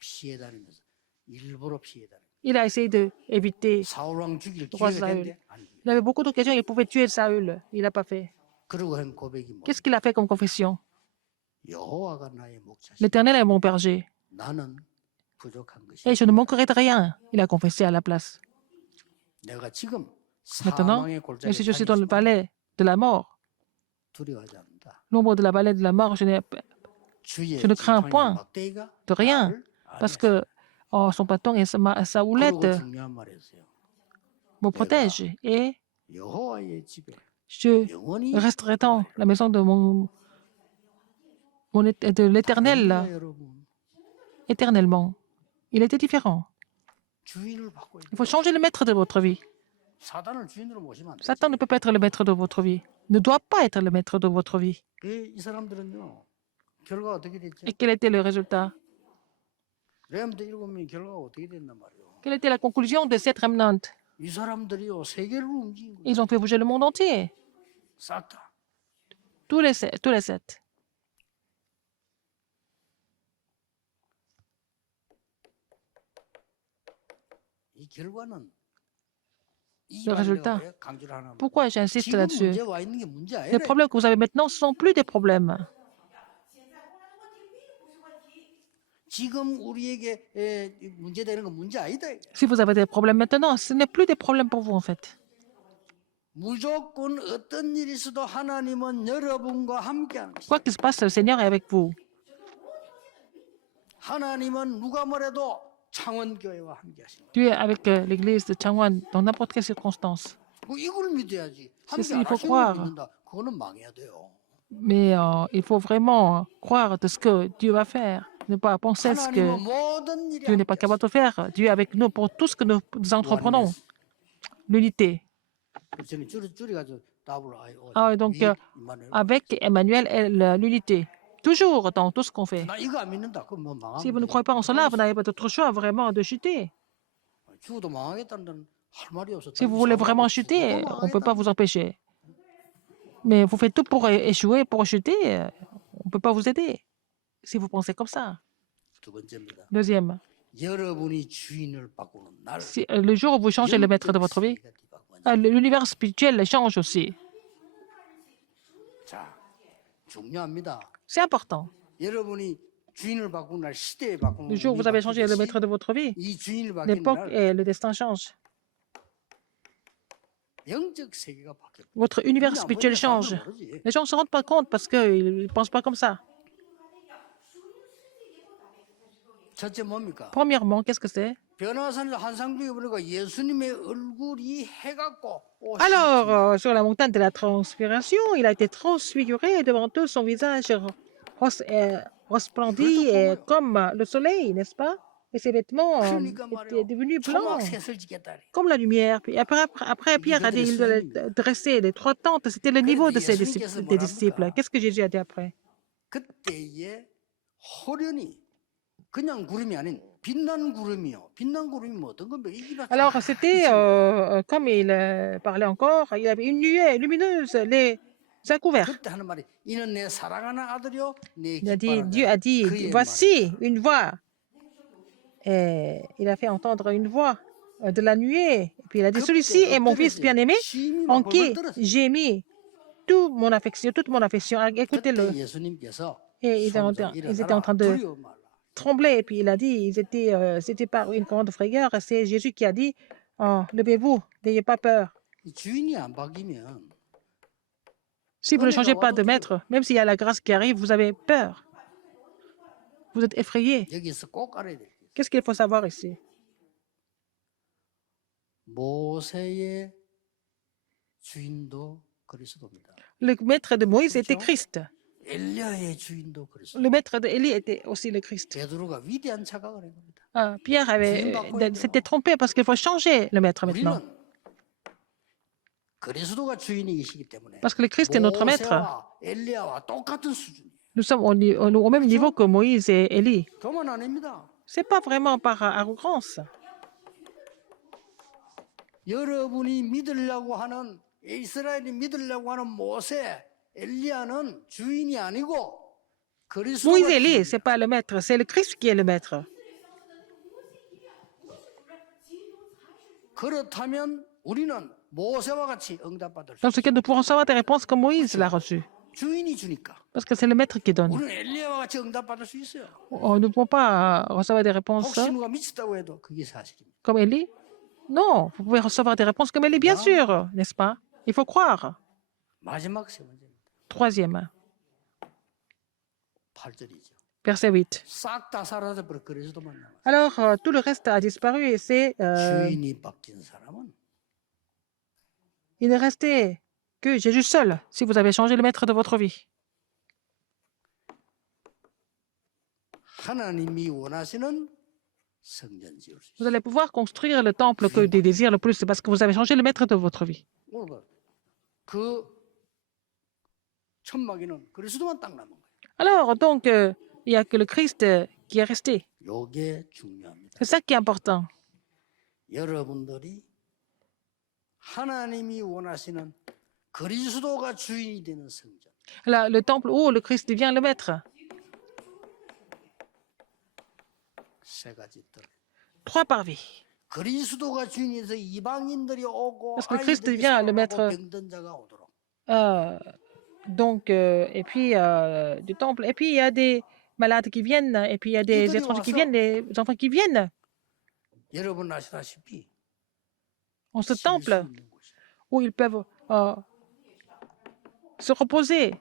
피해 다니면서 일부러 피해 다니. Il a essayé d'éviter 사울 왕 죽일 le roi 기회가 Saül. 됐는데 안 돼. Il avait beaucoup d'occasions, il pouvait tuer Saül. Il n'a pas fait. 그러고 한 고백이 뭐? Qu'est-ce qu'il a fait comme confession? 여호와가 나의 목자시. L'Éternel est mon berger, 나는 부족한 것이. et je ne manquerai de rien. Il a confessé à la place. 내가 지금 Maintenant, 사망의 même 골짜기에 si je suis dans le 다니지만 palais de la mort, 두려워하지 않는다. l'ombre de la vallée de la mort, je 주의 ne crains 지팡이 point 막대기가 de rien, 나를 parce 안에서. que son bâton et sa 그리고 houlette 중요한 말이었어요. me protègent. Et 여호와의 집에 je 영원히 resterai dans la maison de de l'Éternel 다릅니다, 여러분. éternellement. Il était différent. 주인을 바꿔야 Il faut changer le maître de votre vie. 사단을 주인으로 모시면 안 돼. Satan ne peut pas être le maître de votre vie. Ne doit pas être le maître de votre vie. 이 사람들은요. 결과가 어떻게 됐죠? Et quel était le résultat? 레암대 7명이 결과가 어떻게 됐단 말이에요. Quelle était la conclusion de cette remnante? 이 사람들이요. 세계를 움직인 거예요. Ils ont fait bouger le monde entier. 싹 다. Tous les sept. 이 결과는 Le résultat. 강조를 하나. Pourquoi j'insiste 지금 là-dessus? 문제 와 있는 게 문제 Les 아니라. problèmes que vous avez maintenant, ce ne sont plus des problèmes. 지금 우리에게 문제되는 건 문제 아니다. Si vous avez des problèmes maintenant, ce n'est plus des problèmes pour vous en fait. 무조건 어떤 일이 있어도 하나님은 여러분과 함께하는 것이다. Quoi qu'il se passe, le Seigneur est avec vous. 하나님은 누가 뭐래도 창원교회와 함께하신다. Dieu est avec l'église de Changwon dans n'importe quelle circonstance. 이걸 믿어야지. C'est- 함께 안 il faut 하시는 걸 croire. 믿는다. 그거는 망해야 돼요. Mais il faut vraiment croire de ce que Dieu va faire. Ne pas penser ce que 하나님은 모든 일이 Dieu n'est pas 함께하신다. capable de faire. Dieu est avec nous pour tout ce que nous entreprenons. L'unité. 저는 줄여가지고 Ah, donc, avec Emmanuel et l'unité. Toujours dans tout ce qu'on fait. 나 이거 안 믿는다. 그럼 뭐 망하면 Si vous ne 돼요. croyez pas en cela, vous n'avez pas d'autre choix vraiment de chuter. 죽어도 망하겠다는 할 말이 없어. Si vous voulez vraiment chuter, on ne peut pas vous empêcher. Mais vous faites tout pour échouer, pour chuter, on ne peut pas vous aider. Si vous pensez comme ça. 두 번째입니다. Deuxième, 여러분이 주인을 바꾸는 날. si, le jour où vous changez le maître de votre vie, l'univers spirituel change aussi. 자, 중요합니다. C'est important. 여러분이 주인을 바꾸는 날, 시대에 바꾸는 Le jour où vous avez changé le maître de votre vie, 이 주인을 바뀌는 l'époque 날 et le destin changent. 영적 세계가 바뀌어. Votre univers spirituel change. Les gens ne se rendent pas compte parce qu'ils ne pensent pas comme ça. 첫째 뭡니까? Premièrement, qu'est-ce que c'est? 변화산에서 환상중에 보니까 예수님의 얼굴이 해갖고 Alors, sur la montagne de la transfiguration, il a été transfiguré et devant eux, son visage resplendit comme le soleil, n'est-ce pas? et ses vêtements 그러니까 étaient 말이요. devenus 초막 blancs, 셋을 짓겠다. comme la lumière. Puis après, Pierre a dit il doit dresser les 3 tentes. C'était le niveau de des disciples. Qu'est-ce que Jésus a dit après? 그때에 호련히 그냥 구름이 아닌 빛난 구름이요. 빛난 구름이 뭐 어떤 겁니까? 이기가 Alors, c'était, comme il parlait encore, il y avait une nuée lumineuse, les a couverts. 그때 하는 말이 이는 내 사랑하는 아들이요 내 Il a dit, 기뻐하는 Dieu a 자라. dit, 그의 voici 말이다. une voix. Et il a fait entendre une voix de la nuée. Et puis il a dit, celui-ci est mon fils bien-aimé, 심히 en 막 qui 벌벌 떨었어요. j'ai mis toute mon affection, écoutez-le. 그때 예수님께서 Et 손자 ils étaient en train 일어나라 de 두려워 말라. trembler. Et puis il a dit, c'était par une grande frayeur. C'est Jésus qui a dit, oh, levez-vous, n'ayez pas peur. 이 주인이 안 바뀌면 Si vous ne changez pas de maître, même s'il y a la grâce qui arrive, vous avez peur. Vous êtes effrayé. 여기서 꼭 알아야 될 게 있어요. Qu'est-ce qu'il faut savoir ici? 모세의 주인도 그리스도입니다. Le maître de Moïse était Christ. 엘리야의 주인도 그리스도. Le maître d'Élie était aussi le Christ. 베드로가 위대한 착각을 한 겁니다. Pierre s'était trompé parce qu'il faut changer le maître maintenant. 우리는 그리스도가 주인이시기 때문에 Parce que le Christ est notre maître. 모세와 엘리야와 똑같은 수준이에요. Nous sommes au même niveau que Moïse et Élie. 그만 아닙니다. Ce n'est pas vraiment par arrogance. 여러분이 믿으려고 하는 이스라엘이 믿으려고 하는 모세, 엘리야는 주인이 아니고 그리스도가 Moïse et Élie, 주인이에요. ce n'est pas le maître, c'est le Christ qui est le maître. 그렇다면 우리는 모세와 같이 응답받을 수 Dans ce cas, nous pourrons savoir des réponses comme Moïse l'a reçu. 주인이 주니까 Parce que c'est le maître qui donne. 우리는 엘리야와 같이 응답받을 수 있어요. Nous ne pouvons pas recevoir des réponses 혹시 누가 미쳤다고 해도 그게 사실입니다. comme Élie. Non, vous pouvez recevoir des réponses comme Élie, bien sûr, n'est-ce pas? Il faut croire. 마지막 세 번째입니다. Troisième, 8절이죠. verset 8. 싹 다 사라져버려 그리스도만 남았어요. Alors, tout le reste a disparu et c'est 주인이 바뀐 사람은 il ne restait que Jésus seul si vous avez changé le maître de votre vie. 하나님이 원하시는 성전 지을 수 Vous 있어요. allez pouvoir construire le temple que des désirs le plus, c'est parce que vous avez changé le maître de votre vie. 오늘 봐. 그 천막에는 그리스도만 딱 남은 거예요. Alors, donc, il n'y a que le Christ qui est resté. 이게 중요합니다. C'est ça qui est important. 여러분들이 하나님이 원하시는 그리스도가 주인이 되는 성전. Là, le temple où le Christ devient le maître. 세 가지 있더라. 3 parvis. 그리스도가 주인에서 이방인들이 오고 Parce que le Christ 아이들이 devient le 살아나고 maître. 병든 자가 오도록. Donc, et puis du temple. Et puis, il y a des malades qui viennent, et puis il y a des étrangers qui viennent, des enfants qui viennent. 여러분 아시다시피 En ce 쉴수 temple 있는 곳이에요. où ils peuvent se reposer.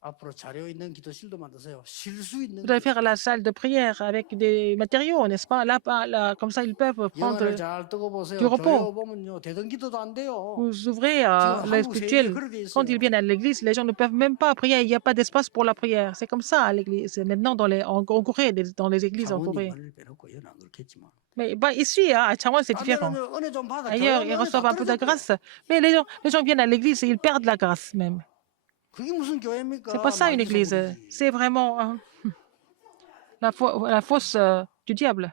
앞으로 자료 있는 기도실도 만드세요. 쉴 수 있는 Vous allez faire la salle de prière avec des matériaux, n'est-ce pas? Là, comme ça, ils peuvent prendre. 영화를 잘 뜨고 보세요. du repos. 교회 보면요 대등 기도도 안 돼요. Vous ouvrez 지금 le 한국 spirituel. 세계에 그렇게 돼 Quand 있어요. ils viennent à l'église, les gens ne peuvent même pas prier. Il n'y a pas d'espace pour la prière. C'est comme ça à l'église. C'est maintenant en Corée, dans les églises en 장원이 Corée. 말을 빼놓고 이건 안 그렇겠지만. Mais bah, ici, à Changwon, c'est différent. 다른 은혜 좀 받아. Ailleurs, 교회 ils 은혜 reçoivent 다 un peu de 떨어졌대. grâce. Mais les gens viennent à l'église et ils perdent la grâce même. 그게 무슨 교회입니까? C'est pas ça une église. 만기소국이지. C'est vraiment la fausse du diable.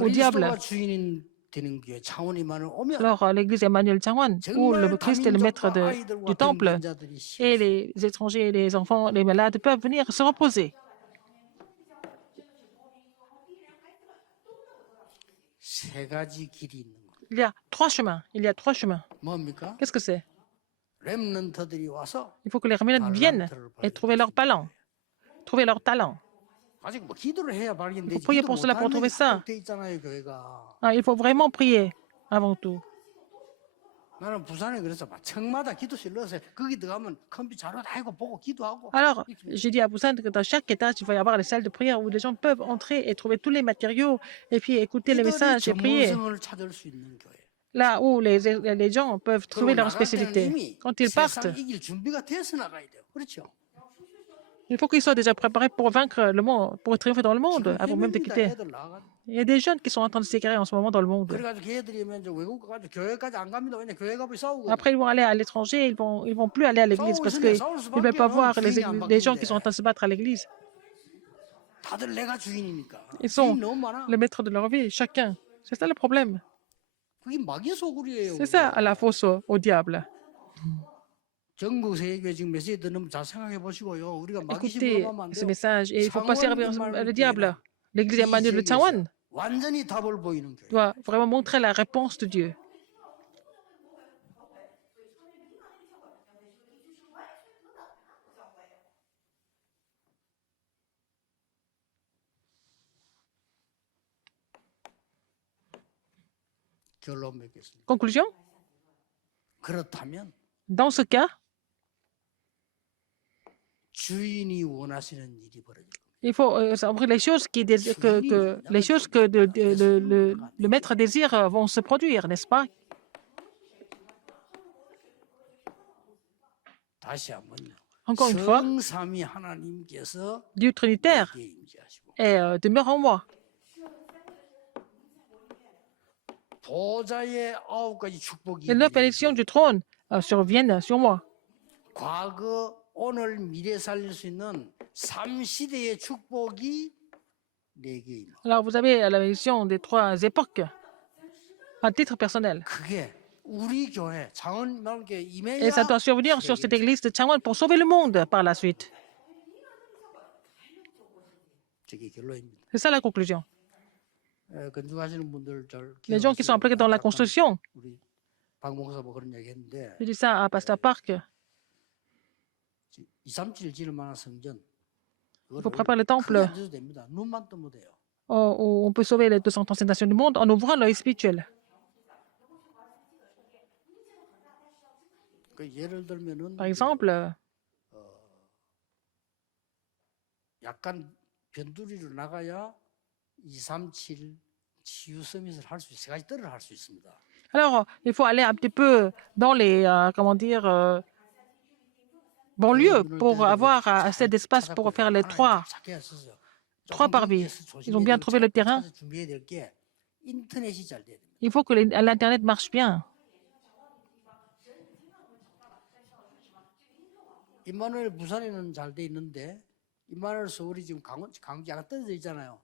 Au diable. 그리스도가 주인인 되는 교회 창원이만을 오면 Alors, l'église Emmanuel Changwon, où le Christ est le maître du temple, et les étrangers, les enfants, les malades peuvent venir se reposer. 세 가지 길이 있는 거. Il y a 3 chemins. Il y a 3 chemins. 뭡니까? Qu'est-ce que c'est? 렘넌트들이 와서 Il faut que les rémunérations viennent et trouver leur talent. Trouver leur talent. 아직 뭐 기도를 해야 발견되지. Il faut prier pour cela, pour trouver ça. 돼 있잖아요, 교회가. Il faut vraiment prier avant tout. 나는 부산에 그래서 막 청마다 기도실 넣어서 거기 들어가면 컴퓨터 자료 다 있고 보고 기도하고. Alors, j'ai dit à Busan que dans chaque étage, il va y avoir des salles de prière où les gens peuvent entrer et trouver tous les matériaux et puis écouter les 이들이 messages et prier. 전문성을 찾을 수 있는 교회. Là où les gens peuvent trouver 그리고 leur 나갈 때는 spécialité. 이미 Quand ils partent, 세상 이길 준비가 돼서 나가야 돼요. 그렇죠? Il faut qu'ils soient déjà préparés pour vaincre le monde, pour triompher dans le monde, 지금 avant même de 헤맵니다. quitter. 애들 나가지고. Il y a des jeunes qui sont en train de s'égarer en ce moment dans le monde. 그래가지고 걔들이 이제 외국 가가지고 교회까지 안 갑니다. 왜냐 교회 가면 싸우거든. Après, ils vont aller à l'étranger, ils vont plus aller à l'église 싸우고 parce 있으면 qu'ils 싸울 ne veulent pas 수밖에는 voir 주인이 안 les gens qui sont en 바뀌는데. train de se battre à l'église. 다들 내가 주인이니까. Ils sont 주인 너무 많아. le maître de leur vie, chacun. C'est ça le problème. 그게 마귀 소굴이에요. C'est ça à la fausse au diable. 전국 세계에 지금 메시지 듣는 잘 생각해 보시고요. 우리가 마귀 Écoutez 시부름하면 안 ce 돼요. message et il ne faut pas servir 창원 le diable. L'église 이 Emmanuel de 세계에서 Changwon 완전히 답을 보이는 교회. doit vraiment montrer la réponse de Dieu. 결론 맺겠습니다. Conclusion, 그렇다면 dans ce cas, 주인이 원하시는 일이 벌어질 겁니다. il faut savoir les choses les choses que le maître désire vont se produire, n'est-ce pas? 다시 한번요. Encore une fois, 성삼위 하나님께서 Dieu Trinitaire 내게 임재하시고 demeure en moi. 보좌의 9가지 축복이 Les 9 bénédictions du trône surviennent sur moi. 과거, 오늘, 미래 살릴 수 있는 3시대의 축복이 내게 임하. Alors, vous avez la bénédiction des 3 époques à titre personnel. 그게 우리 교회 장원 이렇게 Et 임해야 ça doit survenir sur cette église de Changwon pour sauver le monde par la suite. 저게 결론입니다. C'est ça la conclusion. 건축하시는 분들 잘 Les gens qui sont 기억하시고 impliqués dans la 잠깐 construction, 우리 박 목사가 그런 얘기 했는데 je dis ça à Pasteur Park, 2, 3칠 지을 만한 성전 il faut préparer le temple 안 돼도 됩니다. 눈만 뜨면 돼요. où on peut sauver les 237 nations du monde en ouvrant l'œil spirituel. 그 예를 들면은 Par exemple, 약간 변두리로 나가야 2, 3, 7 치유 서밋을 할 수 있어요. 세 가지 뜰을 할 수 있습니다. alors il faut aller un petit peu dans les, comment dire, banlieues pour avoir assez d'espace pour faire les 3 parvis. Ils ont bien trouvé le terrain. 준비해야 될 게 인터넷이 잘 돼야 됩니다. Il faut que l'Internet marche bien. 임마누엘 부산에는 잘 돼 있는데 임마누엘 서울이 지금 강원 약간 떨어져 있잖아요.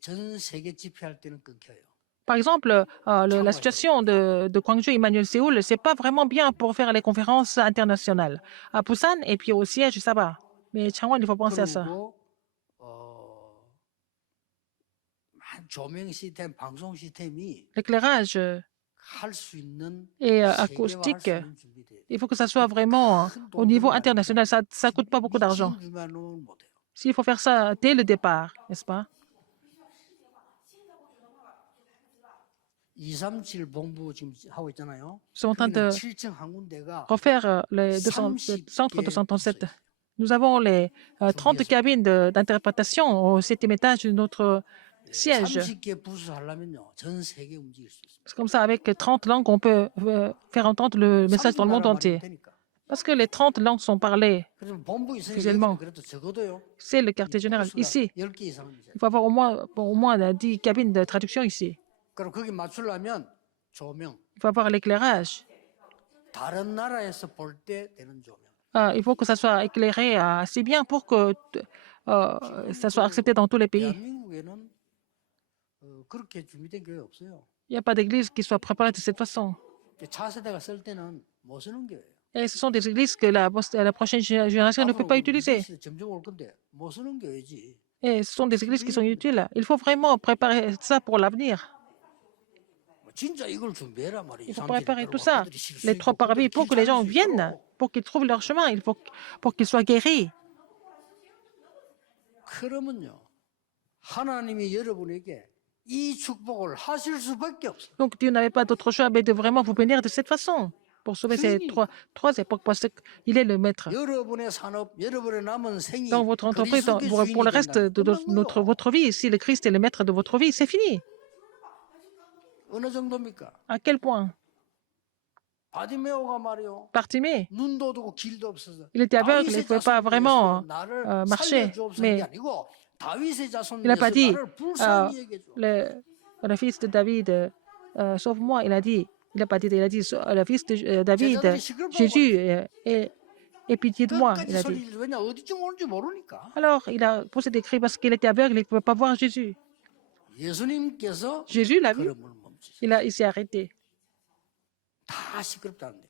전 세계 집회할 때는 끊겨요. Par exemple, la situation de Gwangju Emmanuel Séoul, c'est pas vraiment bien pour faire les conférences internationales. À Busan et puis au siège, ça va. Mais Changwon, il faut penser à ça. 그리고 조명 시스템, 방송 시스템이 L'éclairage 할 수 있는 et 세계화할 acoustique, 수 있는 준비돼야 돼요. il faut que ça soit vraiment au niveau international. Ça ne coûte pas beaucoup d'argent. 미친 준비만 놓으면 못해요. S'il faut faire ça dès le départ, n'est-ce pas? 237 본부 지금 하고 있잖아요. Nous sommes en train de 7층 한 군데가 refaire les centres 237. Nous avons les 30 cabines d'interprétation au 7e étage de notre siège. 30개 부스 하려면요. 전 세계 움직일 수 있습니다. C'est comme ça, avec 30 langues, on peut faire entendre le message dans le monde 30 entier. 나라 말이면 되니까. Parce que les 30 langues sont parlées. 그래서 본부 있으니까 officiellement. 여기는 그래도 적어도요. C'est le quartier général. 부스가 Ici, 10개 이상은 있어요. il faut avoir au moins 10 cabines de traduction ici. 그럼 거기 맞추려면 조명, Il faut avoir l'éclairage. 다른 나라에서 볼 때 되는 조명. Il faut que ça soit éclairé assez bien pour que ça soit accepté dans tous les pays. 대한민국에는 그렇게 준비된 교회 없어요. Il n'y a pas d'église qui soit préparée de cette façon. 차세대가 쓸 때는 못 쓰는 교회예요. Et ce sont des églises que la prochaine génération ne peut pas utiliser. 점점 올 건데 못 쓰는 교회지. Et ce sont des églises qui sont inutiles. Il faut vraiment préparer ça pour l'avenir. 진짜 이걸 준비해라 말이야. Il faut préparer tout ça, les 3 parvis, pour que les gens viennent, pour qu'ils trouvent leur chemin, il faut pour qu'ils soient guéris. 그러면요. 하나님이 여러분에게 이 축복을 하실 수밖에 없어요. Donc Dieu n'avait pas d'autre choix mais de vraiment vous bénir de cette façon pour sauver ces trois époques parce qu'il est le maître. 여러분의 산업, 여러분의 남은 생이 Dans votre entreprise, 그리스도의 pour le 주인이 reste 된다. de votre vie, si le Christ est le maître de votre vie, c'est fini. 어느 정도입니까? À quel point? 바디메오가 말이요. Bartimée, 눈도 어두고 길도 없어서 il était aveugle, il ne 다윗의 pouvait pas vraiment 자손이어서 나를 marcher. 살려주옵소서 Mais 게 아니고 다윗의 il n'a 자손이어서 pas dit, 나를 불쌍히 여겨줘. le fils de David, sauve-moi. Il a dit, il n'a pas dit, il a dit, le fils de David, 제자들이 시끄럽다고 Jésus, aie pitié de moi, 끝까지 il a 소리 dit. 질러. 왜냐 어디쯤 오는지 모르니까. Alors, il a posé des cris parce qu'il était aveugle, il ne pouvait pas voir Jésus. 예수님께서 Jésus l'a vu, 걸음을 멈추시. il s'est arrêté. 다 시끄럽다는데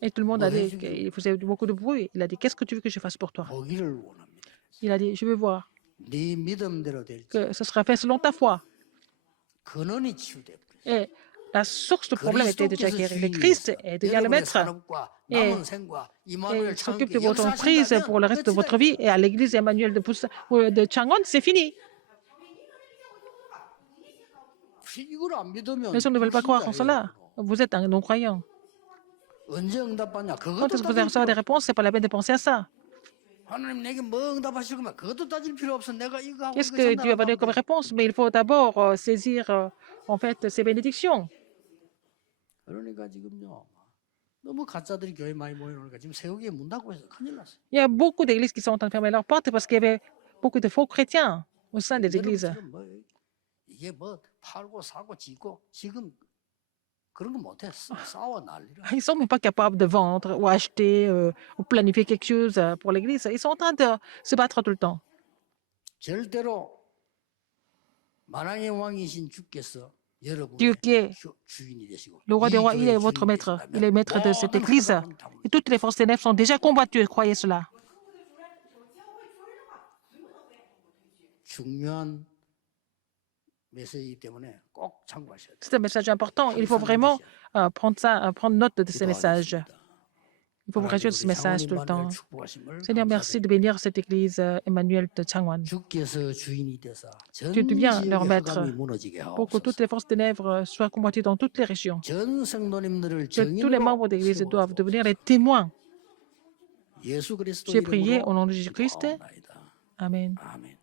Et tout le monde a dit qu'il faisait beaucoup de bruit. Il a dit, qu'est-ce que tu veux que je fasse pour toi? 보기를 원합니다. Il a dit, je veux voir 네 믿음대로 될지 que ce sera fait selon ta foi. 근원이 치유돼. Et la source du problème était déjà guérie. Le Christ est déjà le maître. Et il s'occupe de votre entreprise pour le reste de votre vie. Et à l'église Emmanuel de Changwon, c'est fini. 이걸 안 믿으면 Les gens ne veulent pas croire en cela. Vous êtes un non-croyant. 언제 응답받냐? Quand 그것도 est-ce que vous allez recevoir des 따질 필요 réponses? C'est pas la peine de penser à ça. 하나님 내게 뭐 응답하실 거면 그것도 따질 필요 없어. 내가 이거 하고 Qu'est-ce 이거 que Dieu va 전달하면 donner comme réponse? Mais il faut d'abord saisir en fait ses bénédictions. 그러니까 지금요. 너무 가짜들이 교회 많이 모여놓으니까 지금 세우기에 문 닫고 있어. 큰일 났어. Il y a beaucoup d'églises qui sont en train de fermer leurs portes parce qu'il y avait beaucoup de faux chrétiens au sein des églises. 여러분들은 뭐 이게 뭐 팔고 사고 짓고 지금 그런 거 못해. 싸워 난리라. Ils ne sont même pas capables de vendre ou acheter ou planifier quelque chose pour l'église. Ils sont en train de se battre tout le temps. 절대로 만왕의 왕이신 주께서 여러분의 Dieu qui est 주인이 되시고 le roi des 이 rois, il 교회의 est votre 주인이 maître. 되신다면 Il est maître de cette 모든 église. 하나님은 다 Et toutes les forces ténèbres sont déjà combattues. Croyez cela. 중요한 메시지이기 때문에 꼭 참고하셔야 돼요. C'est un message important. Il faut vraiment prendre note de ces messages. Il faut vous réjouir de ces messages tout le temps. Seigneur, merci de bénir cette église Emmanuel de Changwon. 주께서 주인이 되사 전 Tu deviens leur 지역의 maître 흑암이 무너지게 pour que toutes 하옵소서. les forces ténèbres soient combattues dans toutes les régions. 전 성도님들을 Que tous les membres de l'église doivent 세워주옵소서. devenir les témoins. 예수 그리스도 J'ai prié 이름으로 au nom de Jésus-Christ. 기도하옵나이다. Amen. 아멘.